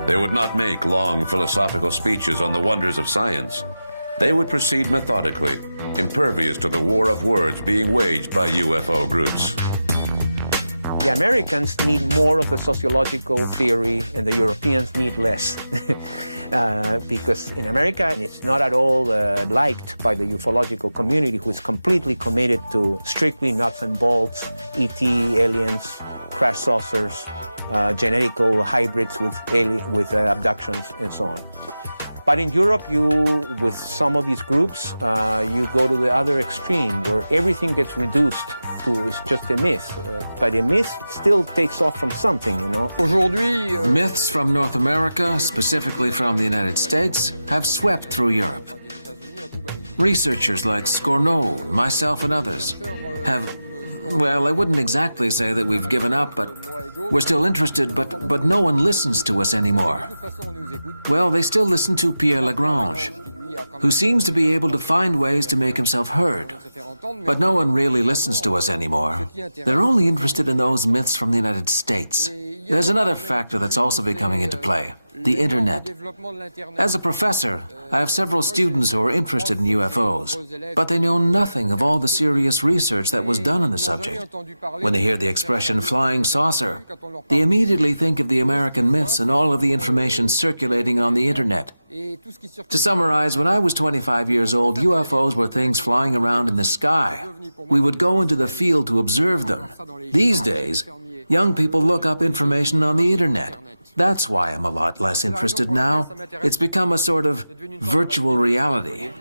they would not make long philosophical speeches on the wonders of science. They would proceed methodically, impervious to the war of words being waged by UFO groups. The Americans need more of the sociological theory and the Europeans need less. Because in America, it's not at all liked by the ufological community, who is completely committed to strictly nuts and bolts, ET, aliens, crash saucers, genetical hybrids with abductions and so on. But in Europe, with some of these groups, you go to the other extreme where everything gets reduced to it's just a myth. But a myth still takes off from something, you know. Myths from North America, specifically from the United States, have swept through Europe. Researchers like Scorno, myself and others have Well, I wouldn't exactly say that we've given up, but we're still interested, but no one listens to us anymore. Well, they still listen to Pierre Lagrange, who seems to be able to find ways to make himself heard. But no one really listens to us anymore. They're only interested in those myths from the United States. There's another factor that's also becoming into play: the Internet. As a professor, I have several students who are interested in UFOs, but they know nothing of all the serious research that was done on the subject. When they hear the expression flying saucer, they immediately think of the American myths and all of the information circulating on the Internet. To summarize, when I was 25 years old, UFOs were things flying around in the sky. We would go into the field to observe them. These days, young people look up information on the Internet. That's why I'm a lot less interested now. It's become a sort of virtual reality.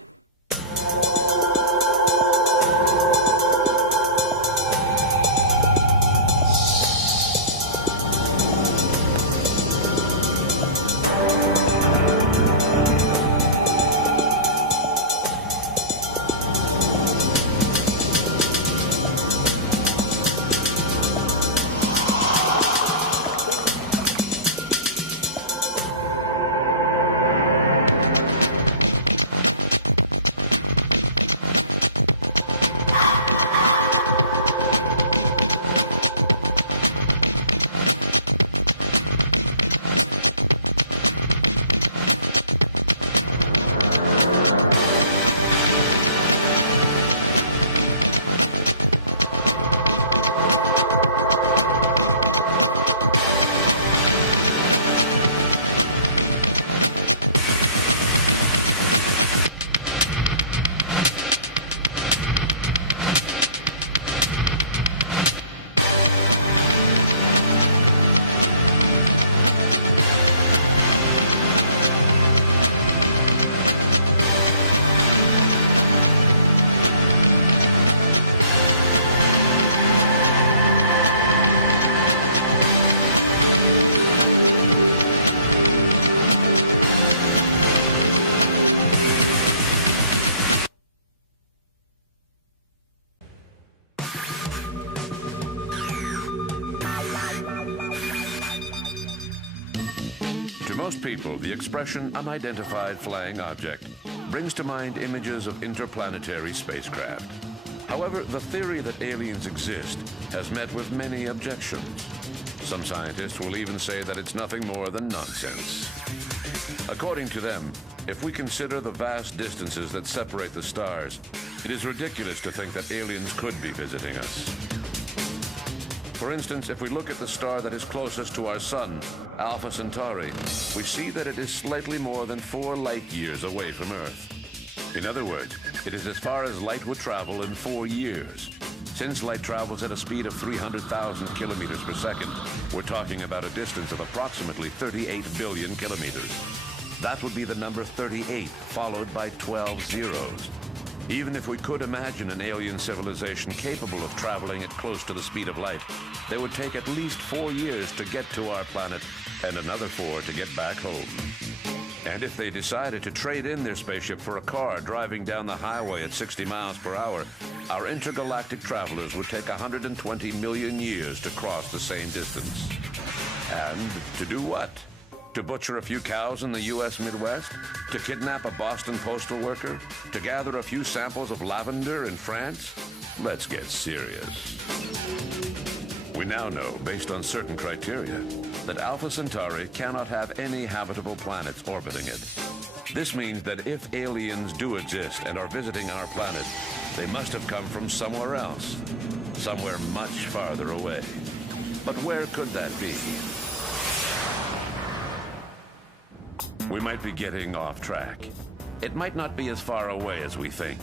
People, the expression unidentified flying object brings to mind images of interplanetary spacecraft. However, the theory that aliens exist has met with many objections. Some scientists will even say that it's nothing more than nonsense. According to them, if we consider the vast distances that separate the stars, it is ridiculous to think that aliens could be visiting us. For instance, if we look at the star that is closest to our sun, Alpha Centauri, we see that it is slightly more than 4 light years away from Earth. In other words, it is as far as light would travel in 4 years. Since light travels at a speed of 300,000 kilometers per second, we're talking about a distance of approximately 38 billion kilometers. That would be the number 38, followed by 12 zeros. Even if we could imagine an alien civilization capable of traveling at close to the speed of light, they would take at least 4 years to get to our planet and another 4 to get back home. And if they decided to trade in their spaceship for a car driving down the highway at 60 miles per hour, our intergalactic travelers would take 120 million years to cross the same distance. And to do what? To butcher a few cows in the U.S. Midwest? To kidnap a Boston postal worker? To gather a few samples of lavender in France? Let's get serious. We now know, based on certain criteria, that Alpha Centauri cannot have any habitable planets orbiting it. This means that if aliens do exist and are visiting our planet, they must have come from somewhere else, somewhere much farther away. But where could that be? We might be getting off track. It might not be as far away as we think.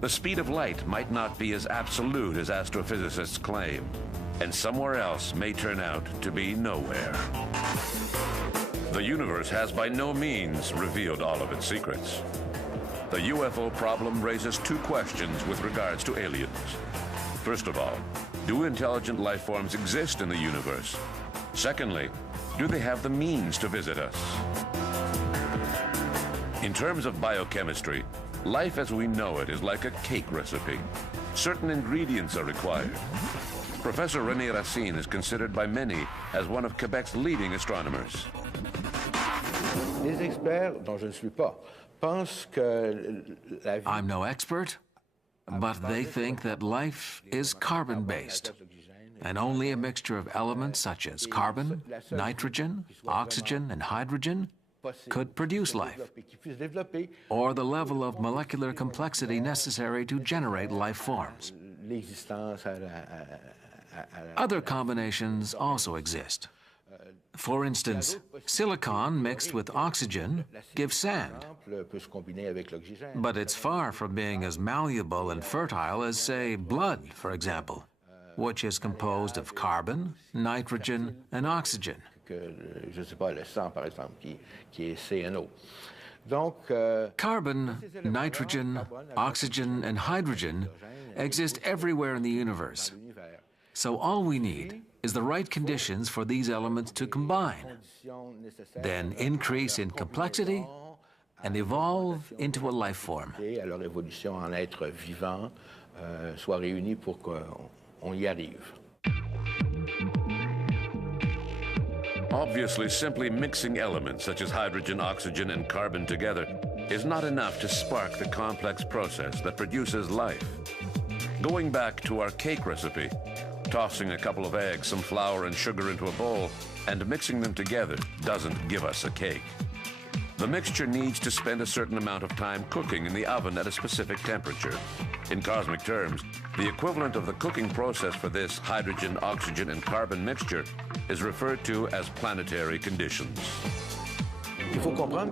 The speed of light might not be as absolute as astrophysicists claim, and somewhere else may turn out to be nowhere. The universe has by no means revealed all of its secrets. The UFO problem raises 2 questions with regards to aliens. First of all, do intelligent life forms exist in the universe? Secondly, do they have the means to visit us? In terms of biochemistry, life as we know it is like a cake recipe. certain ingredients are required. Professor René Racine is considered by many as one of Quebec's leading astronomers. I'm no expert, but they think that life is carbon-based, and only a mixture of elements such as carbon, nitrogen, oxygen, and hydrogen could produce life, or the level of molecular complexity necessary to generate life forms. Other combinations also exist. For instance, silicon mixed with oxygen gives sand, but it's far from being as malleable and fertile as, say, blood, for example, which is composed of carbon, nitrogen, and oxygen. Carbon, nitrogen, oxygen, and hydrogen exist everywhere in the universe. So all we need is the right conditions for these elements to combine, then increase in complexity and evolve into a life form. Obviously, simply mixing elements such as hydrogen, oxygen, and carbon together is not enough to spark the complex process that produces life. Going back to our cake recipe, tossing a couple of eggs, some flour, and sugar into a bowl and mixing them together doesn't give us a cake. The mixture needs to spend a certain amount of time cooking in the oven at a specific temperature. In cosmic terms, the equivalent of the cooking process for this hydrogen, oxygen, and carbon mixture is referred to as planetary conditions.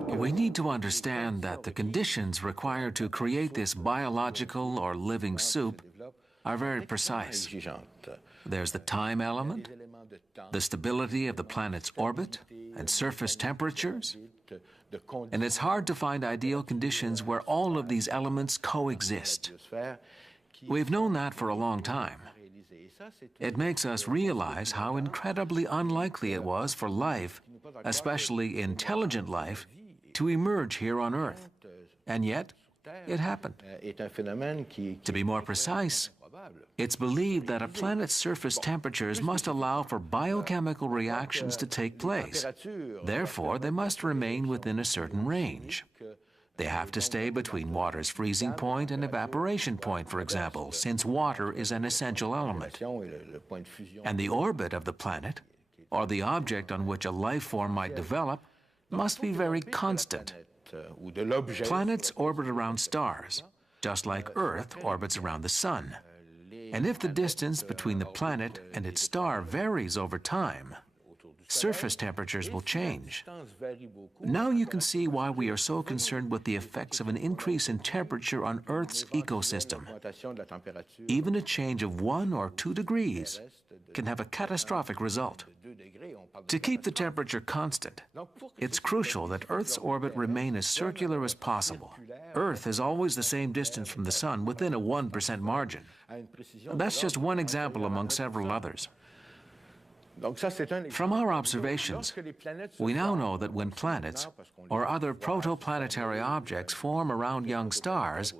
We need to understand that the conditions required to create this biological or living soup are very precise. There's the time element, the stability of the planet's orbit, and surface temperatures. And it's hard to find ideal conditions where all of these elements coexist. We've known that for a long time. It makes us realize how incredibly unlikely it was for life, especially intelligent life, to emerge here on Earth. And yet, it happened. To be more precise, it's believed that a planet's surface temperatures must allow for biochemical reactions to take place. Therefore, they must remain within a certain range. They have to stay between water's freezing point and evaporation point, for example, since water is an essential element. And the orbit of the planet, or the object on which a life form might develop, must be very constant. Planets orbit around stars, just like Earth orbits around the Sun. And if the distance between the planet and its star varies over time, surface temperatures will change. Now you can see why we are so concerned with the effects of an increase in temperature on Earth's ecosystem. Even a change of 1 or 2 degrees can have a catastrophic result. To keep the temperature constant, it's crucial that Earth's orbit remain as circular as possible. Earth is always the same distance from the Sun within a 1% margin. That's just one example among several others. From our observations, we now know that when planets or other protoplanetary objects form around young stars,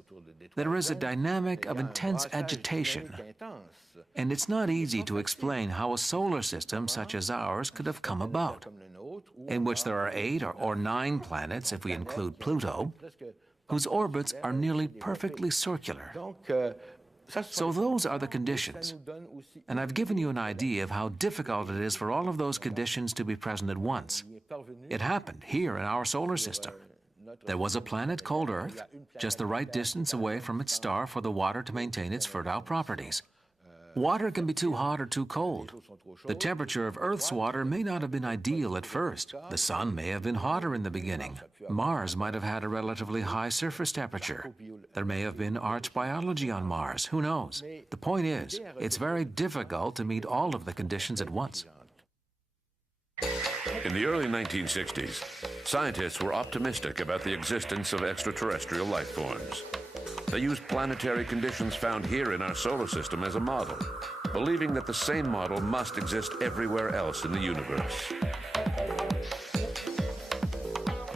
there is a dynamic of intense agitation. And it's not easy to explain how a solar system such as ours could have come about, in which there are 8 or 9 planets, if we include Pluto, whose orbits are nearly perfectly circular. So those are the conditions, and I've given you an idea of how difficult it is for all of those conditions to be present at once. It happened here in our solar system. There was a planet called Earth, just the right distance away from its star for the water to maintain its fertile properties. Water can be too hot or too cold. The temperature of Earth's water may not have been ideal at first. The Sun may have been hotter in the beginning. Mars might have had a relatively high surface temperature. There may have been arch biology on Mars. Who knows? The point is, it's very difficult to meet all of the conditions at once. In the early 1960s, scientists were optimistic about the existence of extraterrestrial life forms. They used planetary conditions found here in our solar system as a model, believing that the same model must exist everywhere else in the universe.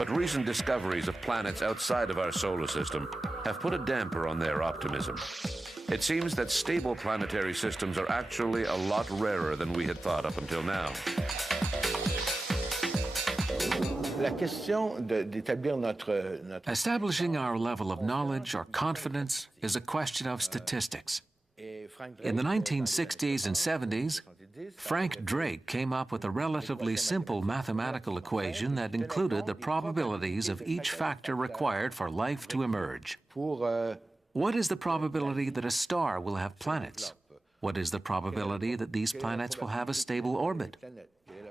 But recent discoveries of planets outside of our solar system have put a damper on their optimism. It seems that stable planetary systems are actually a lot rarer than we had thought up until now. Establishing our level of knowledge or confidence is a question of statistics. In the 1960s and 70s, Frank Drake came up with a relatively simple mathematical equation that included the probabilities of each factor required for life to emerge. What is the probability that a star will have planets? What is the probability that these planets will have a stable orbit?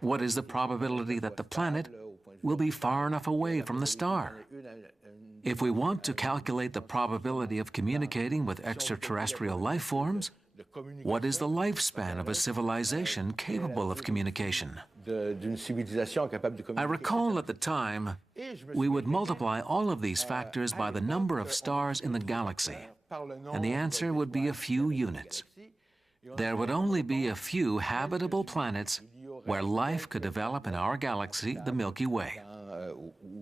What is the probability that the planet will be far enough away from the star? If we want to calculate the probability of communicating with extraterrestrial life forms, what is the lifespan of a civilization capable of communication? I recall at the time, we would multiply all of these factors by the number of stars in the galaxy, and the answer would be a few units. There would only be a few habitable planets where life could develop in our galaxy, the Milky Way.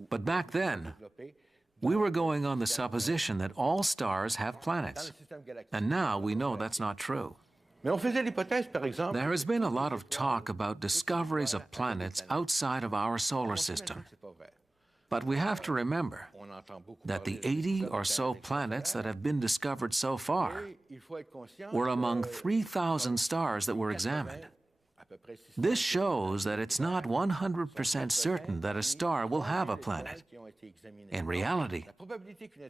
But back then, we were going on the supposition that all stars have planets, and now we know that's not true. There has been a lot of talk about discoveries of planets outside of our solar system. But we have to remember that the 80 or so planets that have been discovered so far were among 3,000 stars that were examined. This shows that it's not 100% certain that a star will have a planet. In reality,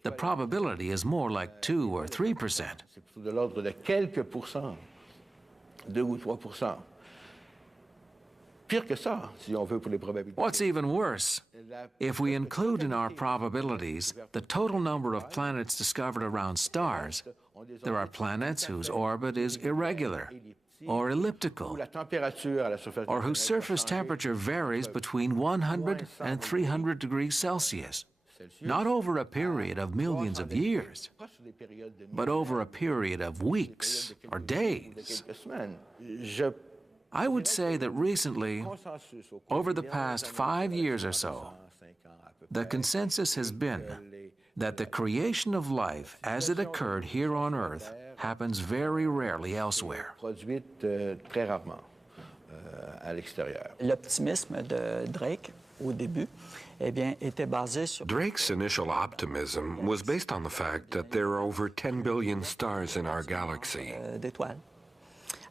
the probability is more like 2 or 3%. What's even worse, if we include in our probabilities the total number of planets discovered around stars, there are planets whose orbit is irregular or elliptical, or whose surface temperature varies between 100 and 300 degrees Celsius, not over a period of millions of years, but over a period of weeks or days. I would say that recently, over the past 5 years or so, the consensus has been that the creation of life as it occurred here on Earth happens very rarely elsewhere. L'optimisme de Drake au début, eh bien, était basé sur... Drake's initial optimism was based on the fact that there are over 10 billion stars in our galaxy. D'étoiles.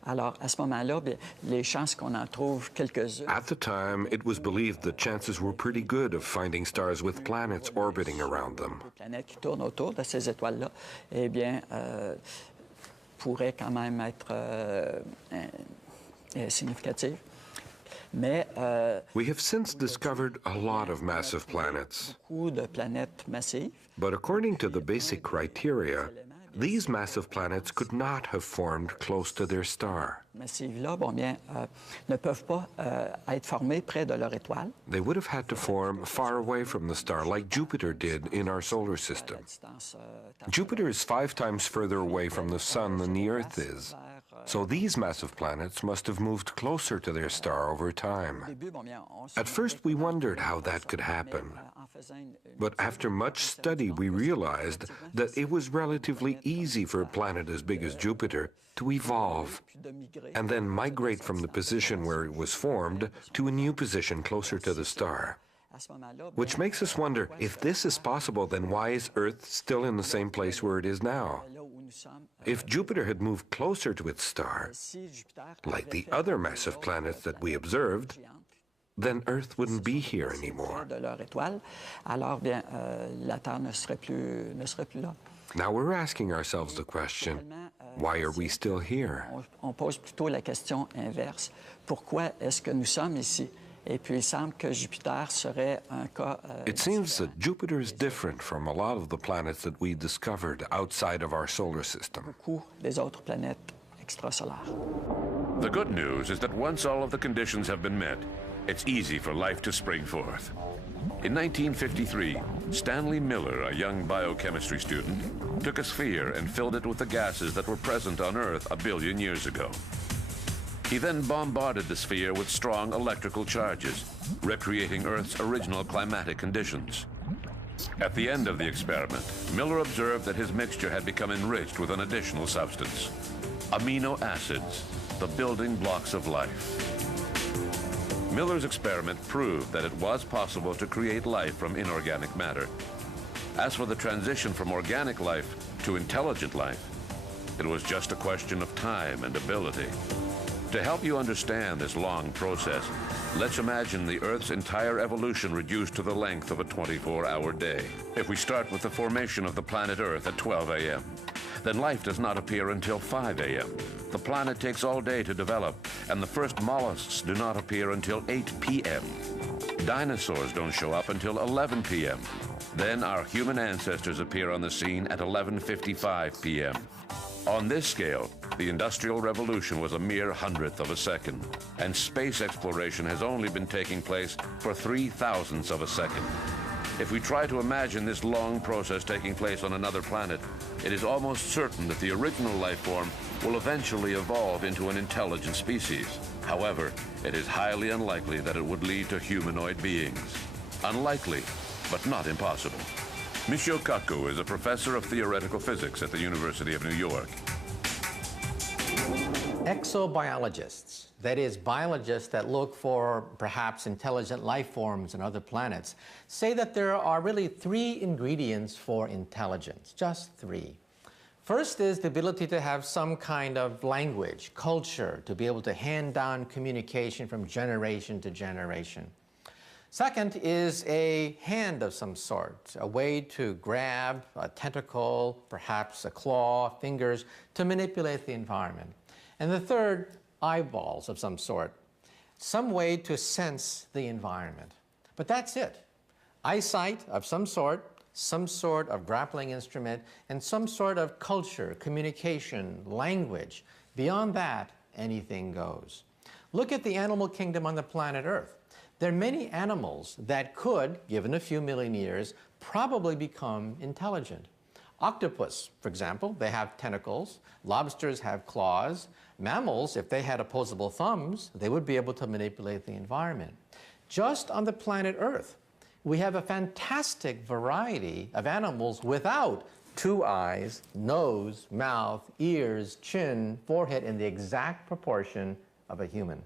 Alors, à ce moment-là, les chances qu'on en trouve quelques-unes... At the time, it was believed the chances were pretty good of finding stars with planets orbiting around them. Les planètes qui tournent autour de ces étoiles-là, eh bien, pourraient quand même être significatives. Mais, we have since discovered a lot of massive planets. Beaucoup de planètes massives. But according to the basic criteria, these massive planets could not have formed close to their star. Massives-là, bon bien, ne peuvent pas être formés près de leur étoile. They would have had to form far away from the star, like Jupiter did in our solar system. Jupiter is 5 times further away from the Sun than the Earth is. So these massive planets must have moved closer to their star over time. At first we wondered how that could happen. But after much study we realized that it was relatively easy for a planet as big as Jupiter to evolve and then migrate from the position where it was formed to a new position closer to the star. Which makes us wonder, if this is possible, then why is Earth still in the same place where it is now? If Jupiter had moved closer to its star, like the other massive planets that we observed, then Earth wouldn't be here anymore. Now we're asking ourselves the question, why are we still here? On pose plutôt la question inverse. Pourquoi est-ce que nous sommes ici? Et puis il semble que Jupiter serait un cas. It seems that Jupiter is different from a lot of the planets that we discovered outside of our solar system. Beaucoup des autres planètes extrasolaires. The good news is that once all of the conditions have been met, it's easy for life to spring forth. In 1953, Stanley Miller, a young biochemistry student, took a sphere and filled it with the gases that were present on Earth 1 billion years ago. He then bombarded the sphere with strong electrical charges, recreating Earth's original climatic conditions. At the end of the experiment, Miller observed that his mixture had become enriched with an additional substance: amino acids, the building blocks of life. Miller's experiment proved that it was possible to create life from inorganic matter. As for the transition from organic life to intelligent life, it was just a question of time and ability. To help you understand this long process, let's imagine the Earth's entire evolution reduced to the length of a 24-hour day. If we start with the formation of the planet Earth at 12 a.m., then life does not appear until 5 a.m. The planet takes all day to develop, and the first mollusks do not appear until 8 p.m. Dinosaurs don't show up until 11 p.m. Then our human ancestors appear on the scene at 11:55 p.m. On this scale, the Industrial Revolution was a mere hundredth of a second, and space exploration has only been taking place for 3/1000ths of a second. If we try to imagine this long process taking place on another planet, it is almost certain that the original life form will eventually evolve into an intelligent species. However, it is highly unlikely that it would lead to humanoid beings. Unlikely, but not impossible. Michio Kaku is a professor of theoretical physics at the University of New York. Exobiologists, that is, biologists that look for perhaps intelligent life forms on other planets, say that there are really 3 ingredients for intelligence, just 3. First is the ability to have some kind of language, culture, to be able to hand down communication from generation to generation. Second is a hand of some sort, a way to grab a tentacle, perhaps a claw, fingers, to manipulate the environment. And the third, eyeballs of some sort, some way to sense the environment. But that's it. Eyesight of some sort of grappling instrument, and some sort of culture, communication, language. Beyond that, anything goes. Look at the animal kingdom on the planet Earth. There are many animals that could, given a few million years, probably become intelligent. Octopus, for example, they have tentacles. Lobsters have claws. Mammals, if they had opposable thumbs, they would be able to manipulate the environment. Just on the planet Earth, we have a fantastic variety of animals without 2 eyes, nose, mouth, ears, chin, forehead in the exact proportion of a human.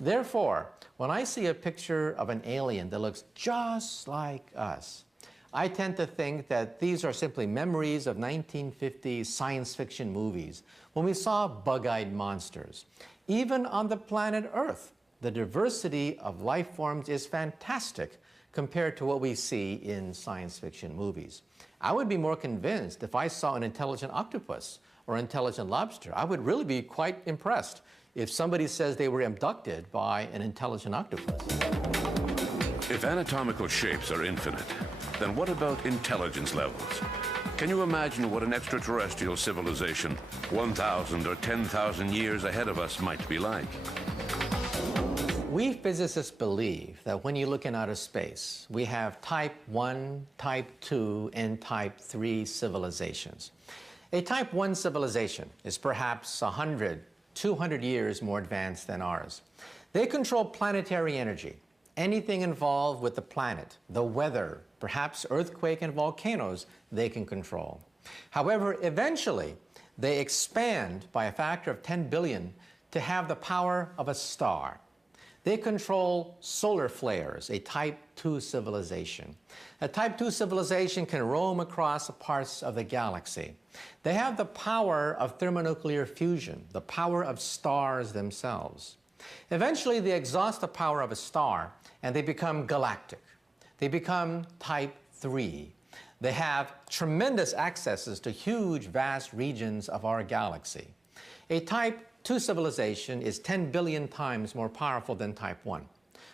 Therefore, when I see a picture of an alien that looks just like us, I tend to think that these are simply memories of 1950s science fiction movies when we saw bug-eyed monsters. Even on the planet Earth, the diversity of life forms is fantastic compared to what we see in science fiction movies. I would be more convinced if I saw an intelligent octopus or intelligent lobster. I would really be quite impressed if somebody says they were abducted by an intelligent octopus. If anatomical shapes are infinite, then what about intelligence levels? Can you imagine what an extraterrestrial civilization 1,000 or 10,000 years ahead of us might be like? We physicists believe that when you look in outer space, we have type 1, type 2, and type 3 civilizations. A type 1 civilization is perhaps 100, 200 years more advanced than ours. They control planetary energy. Anything involved with the planet, the weather, perhaps earthquake and volcanoes, they can control. However, eventually, they expand by a factor of 10 billion to have the power of a star. They control solar flares, a type 2 civilization. A type 2 civilization can roam across parts of the galaxy. They have the power of thermonuclear fusion, the power of stars themselves. Eventually, they exhaust the power of a star, and they become galactic. They become type 3. They have tremendous accesses to huge, vast regions of our galaxy. A type 2 civilization is 10 billion times more powerful than type 1.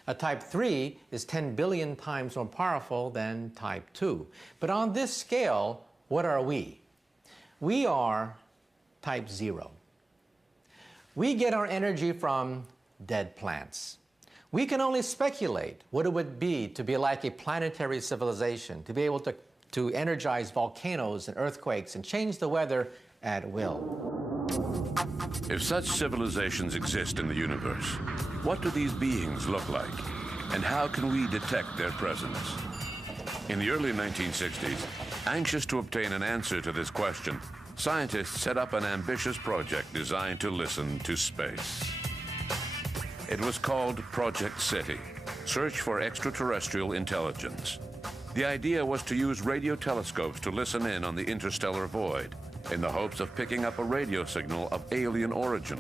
A type 3 is 10 billion times more powerful than type 2. But on this scale, what are we? We are type 0. We get our energy from dead plants. We can only speculate what it would be to be like a planetary civilization, to be able to energize volcanoes and earthquakes and change the weather at will. If such civilizations exist in the universe, what do these beings look like? And how can we detect their presence? In the early 1960s, anxious to obtain an answer to this question, scientists set up an ambitious project designed to listen to space. It was called Project SETI, Search for Extraterrestrial Intelligence. The idea was to use radio telescopes to listen in on the interstellar void in the hopes of picking up a radio signal of alien origin.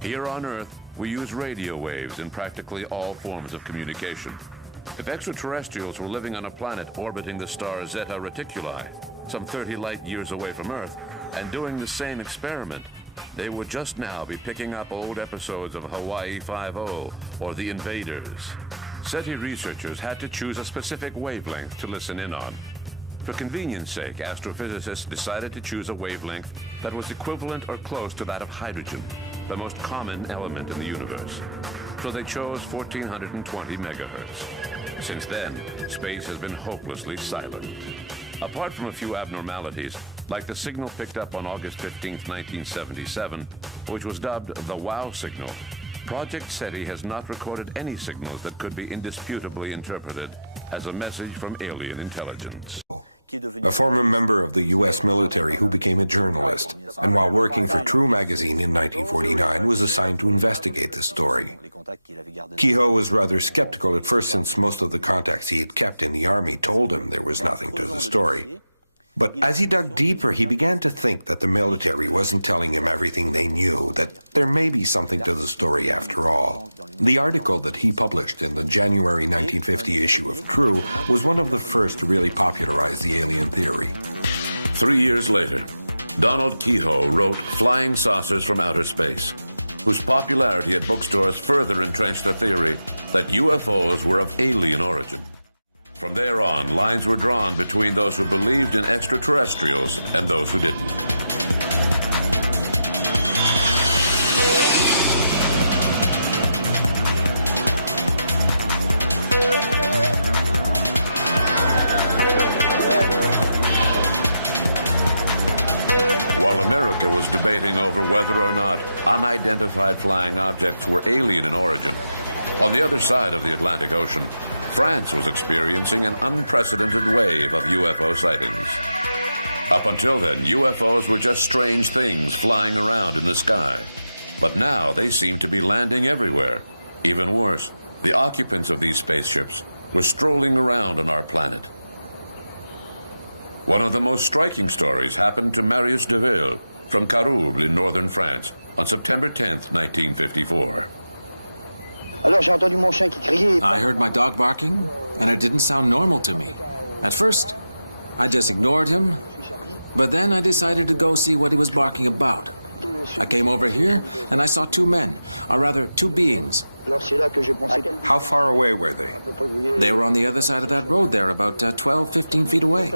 Here on Earth, we use radio waves in practically all forms of communication. If extraterrestrials were living on a planet orbiting the star Zeta Reticuli, some 30 light years away from Earth, and doing the same experiment, they would just now be picking up old episodes of Hawaii Five-0 or The Invaders. SETI researchers had to choose a specific wavelength to listen in on. For convenience sake, astrophysicists decided to choose a wavelength that was equivalent or close to that of hydrogen, the most common element in the universe. So they chose 1420 megahertz. Since then, space has been hopelessly silent. Apart from a few abnormalities, like the signal picked up on August 15, 1977, which was dubbed the WOW signal, Project SETI has not recorded any signals that could be indisputably interpreted as a message from alien intelligence. A former member of the U.S. military who became a journalist, and while working for True magazine in 1949, was assigned to investigate this story. Kehoe was rather skeptical at first, since most of the contacts he had kept in the Army told him there was nothing to the story. But as he dug deeper, he began to think that the military wasn't telling him everything they knew, that there may be something to the story after all. The article that he published in the January 1950 issue of True was one of the first to really popularize the alien theory. 3 years later, Donald Kehoe wrote Flying Saucers from Outer Space, whose popularity at bookstores further entrenched the theory that UFOs were of alien origin. From there on, lines were drawn between those who believed in extraterrestrials and those who didn't. While America was debating over whether or not unidentified flying objects were alien in origin, on the other side of the Atlantic Ocean, France was experiencing an unprecedented wave of UFO sightings. Up until then, UFOs were just strange things flying around in the sky. But now they seem to be landing everywhere. Even worse, the occupants of these spaceships were strolling around on our planet. One of the most striking stories happened to Marius Deville from Carouble in northern France on September 10th, 1954. I heard my dog barking, and it didn't sound normal to me. At first, I just ignored him, but then I decided to go see what he was barking about. I came over here, and I saw two men, or rather, two beings. How far away were they? They were on the other side of that road there, about 12, 15 feet away.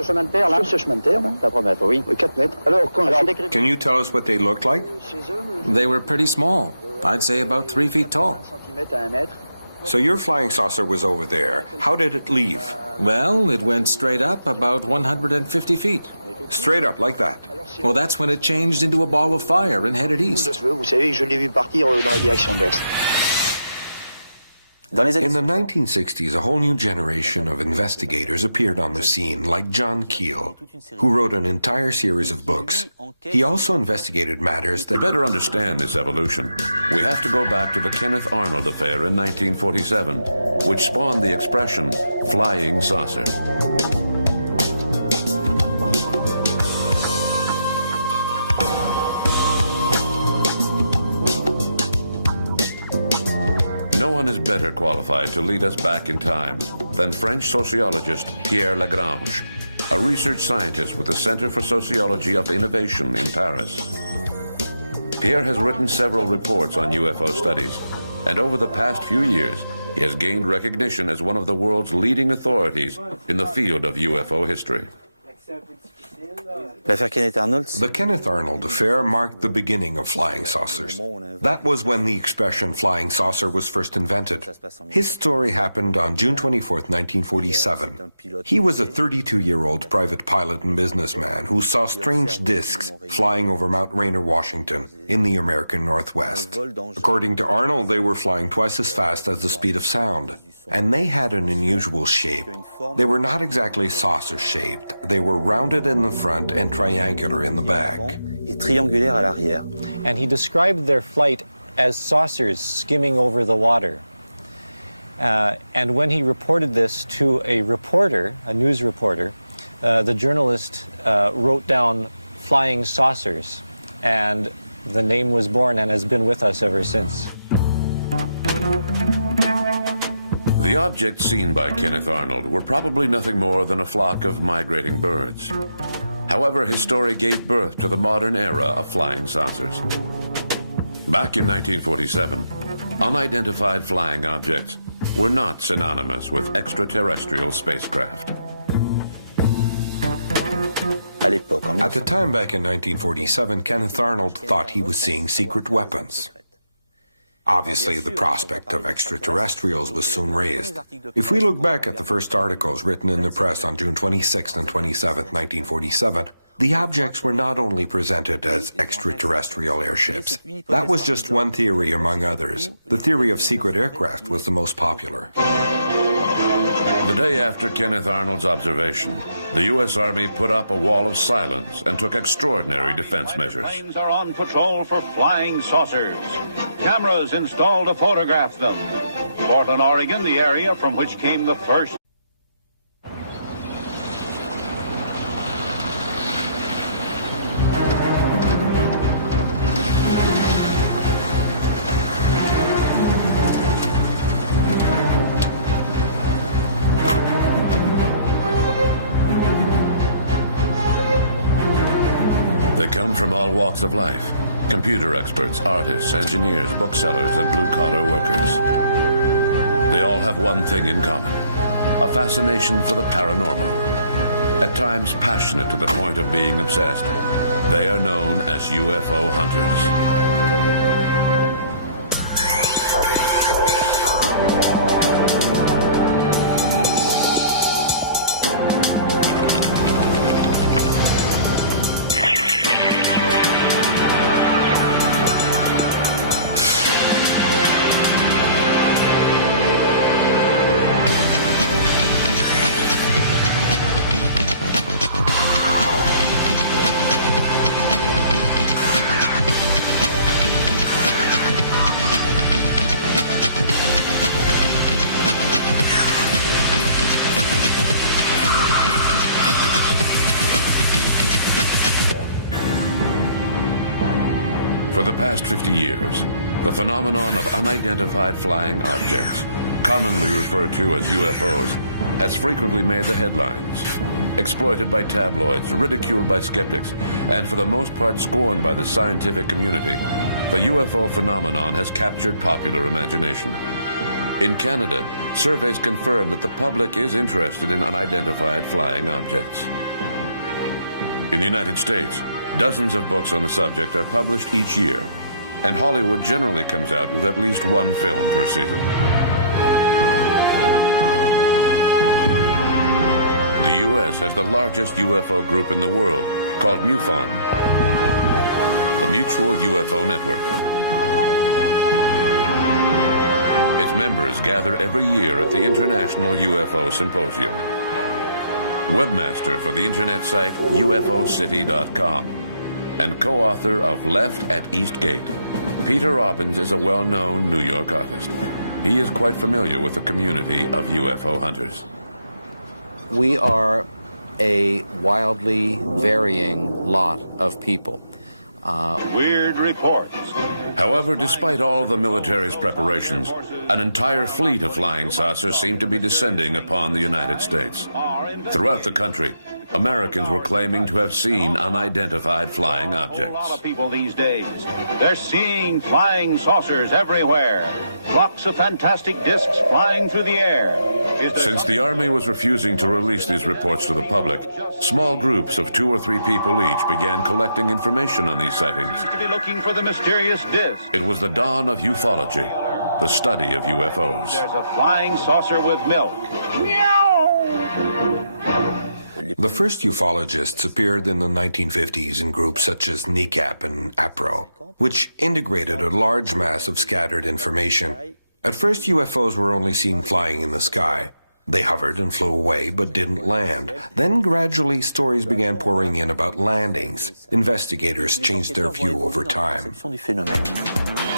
Can you tell us what they looked like? They were pretty small. I'd say about 3 feet tall. So your flying saucer was over there. How did it leave? Well, it went straight up about 150 feet. Straight up, like that? Well, that's when it changed into a ball of fire and headed east. In the 1960s, a whole new generation of investigators appeared on the scene, like John Keel, who wrote an entire series of books. He also investigated matters that... To better understand this evolution, we have to go back to the Kenneth Arnold affair in 1947, which spawned the expression, flying saucer. No one is better qualified to lead us back in time than French sociologist Pierre Lagrange, a research scientist with the Center for Sociology of Innovation in Paris. Pierre has written several reports on UFO studies, and over the past few years, he has gained recognition as one of the world's leading authorities in the field of UFO history. The Kenneth Arnold affair marked the beginning of flying saucers. That was when the expression flying saucer was first invented. His story happened on June 24, 1947. He was a 32-year-old private pilot and businessman who saw strange discs flying over Mount Rainier, Washington, in the American Northwest. According to Arnold, they were flying twice as fast as the speed of sound. And they had an unusual shape. They were not exactly saucer-shaped. They were rounded in the front and triangular in the back. And he described their flight as saucers skimming over the water. And when he reported this to a reporter, a news reporter, the journalist wrote down flying saucers, and the name was born and has been with us ever since. The objects seen by Kenneth Arnold were probably nothing more than a flock of migrating birds. However, his story gave birth to the modern era of flying saucers. Back in 1947, unidentified flying objects were not synonymous with extraterrestrial spacecraft. At the time back in 1947, Kenneth Arnold thought he was seeing secret weapons. Obviously, the prospect of extraterrestrials was soon raised. If we look back at the first articles written in the press on June 26 and 27, 1947, the objects were not only presented as extraterrestrial airships. That was just one theory among others. The theory of secret aircraft was the most popular. The day after Kenneth Arnold's observation, the U.S. Army put up a wall of silence and took extraordinary defense measures. Planes are on patrol for flying saucers. Cameras installed to photograph them. Portland, Oregon, the area from which came the first. They come from all walks of life: computer experts, artists, engineers, booksellers, and blue-collar workers. They all have one thing in common: a fascination for the paranormal. At times passionate to the point of being obsessed, they are known as UFO hunters. For the past 50 years, the phenomenon of unidentified flying objects, commonly referred to as UFOs, has frequently made the headlines. Exploited by tabloids, ridiculed by skeptics, and for the most part scorned by the scientific community, the UFO phenomenon has captured popular imagination. In Canada, surveys confirm that the public is interested in unidentified flying objects. In the United States, dozens of books on the subject are published each year, and Hollywood generally comes out with at least one film per season. The U.S. has the largest UFO group in the world, called MUFON, the Mutual UFO Network. Its members gather every year at the International UFO Symposium. Webmaster for the internet site ufocity.com and co-author of Left at Eastgate, Peter Robbins is a well-known New York artist. He is quite familiar with the community of UFO hunters. We are a wildly varying lot of people. Weird reports. However, despite all of the military's preparations, an entire fleet of flying saucers seemed to be descending upon the United States. Throughout the country, Americans were claiming to have seen unidentified flying objects. A lot of people these days, they're seeing flying saucers everywhere. Flocks of fantastic discs flying through the air. Since the Army was refusing to release these reports to the public, small groups of 2 or 3 people each began collecting information on these sightings. To be looking for the mysterious disc. It was the dawn of ufology, the study of UFOs. There's a flying saucer with milk. The first ufologists appeared in the 1950s in groups such as NECAP and APRO, which integrated a large mass of scattered information. At first, UFOs were only seen flying in the sky. They hovered and flew away, but didn't land. Then gradually stories began pouring in about landings. Investigators changed their view over time.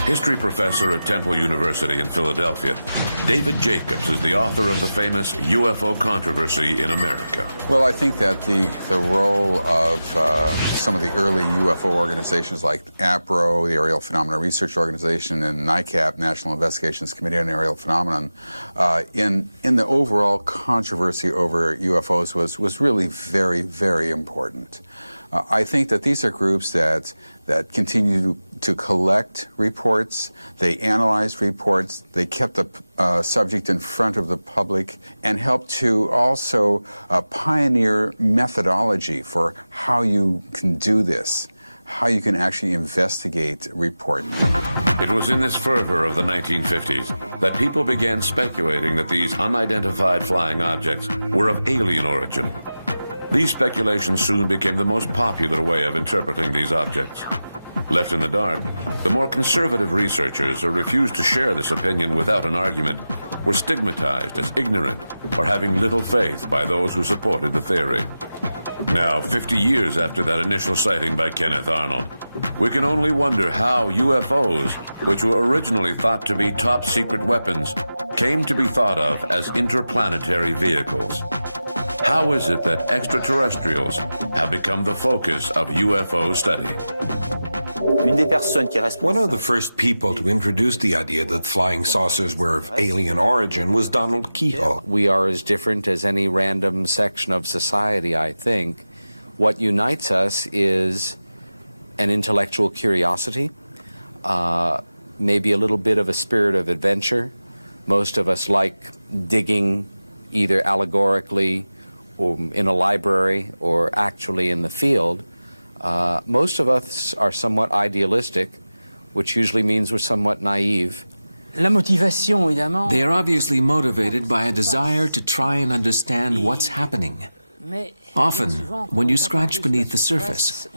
History professor at Temple University in Philadelphia, David Jacobs is the author of the famous UFO controversy in America. Well, I think that the role of some of the early UFO organizations like APRO, the Aerial Phenomena Research Organization, and NICAP, National Investigations Committee on Aerial Phenomenon, in the overall controversy over UFOs was really very, very important. I think that these are groups that continue to collect reports, they analyzed reports, they kept the subject in front of the public, and helped to also pioneer methodology for how you can do this, how you can actually investigate reports. It was in this fervor of the 1950s that people began speculating that these unidentified flying objects were of alien origin. These speculations soon became the most popular way of interpreting these objects. Left in the dark, the more conservative researchers who refused to share this opinion without an argument were stigmatized as ignorant or having little faith by those who supported the theory. Now, 50 years after that initial sighting by Kenneth Arnold, we can only wonder how UFOs, which were originally thought to be top-secret weapons, came to be thought of as interplanetary vehicles. How is it that extraterrestrials have become the focus of UFO study? One of the first people to introduce the idea that flying saucers were of alien origin was Donald Keyhoe. We are as different as any random section of society, I think. What unites us is an intellectual curiosity, maybe a little bit of a spirit of adventure. Most of us like digging either allegorically or in a library or actually in the field. Most of us are somewhat idealistic, which usually means we're somewhat naive. La motivation, évidemment. They are obviously motivated by a desire to try and understand what's happening. Often, when you scratch beneath the surface,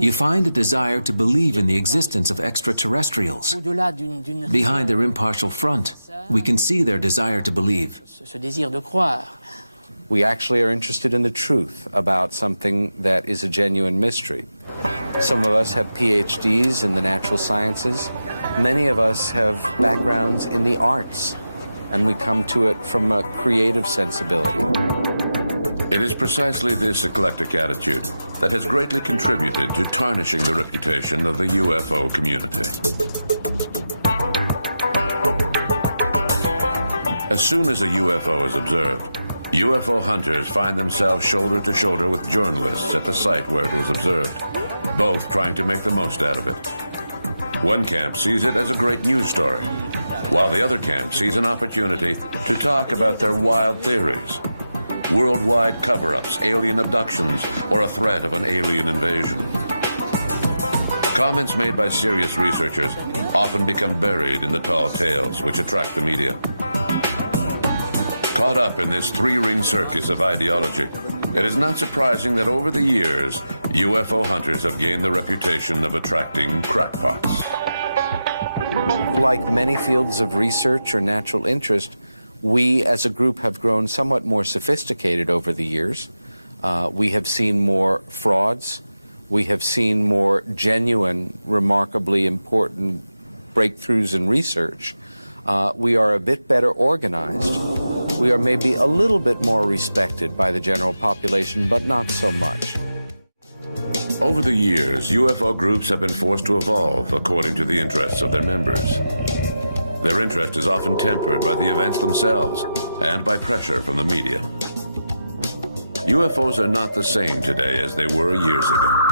you find a desire to believe in the existence of extraterrestrials. Behind their impartial front, we can see their desire to believe. We actually are interested in the truth about something that is a genuine mystery. Some of us have PhDs in the natural sciences. Many of us have backgrounds in the arts, and we come to it from a creative sensibility. It is precisely this eclectic attitude that has greatly contributed to tarnishing the reputation of the UFO community. As soon as a UFO is observed, UFO hunters find themselves shoulder to shoulder with journalists at the site where it was observed, both trying to make the most out of it. One camp sees it as a great news story, while the other camp sees an opportunity to talk about their wild theories. Worldwide cover-ups, alien abductions, or a threat of an alien invasion. Comments made by serious researchers often become buried in the tall tales which attract the media. Caught up in this three-ring circus of ideology, it is not surprising that over the years, UFO hunters have gained the reputation of attracting crackpots. Like many fields of research or natural interest, we as a group have grown somewhat more sophisticated over the years. We have seen more frauds. We have seen more genuine, remarkably important breakthroughs in research. We are a bit better organized. We are maybe a little bit more respected by the general population, but not so much. Over the years, UFO groups have been forced to evolve according to the interests of their members. Their interest is often tempered by the events themselves and by pressure from the media. UFOs are not the same today as they were years ago.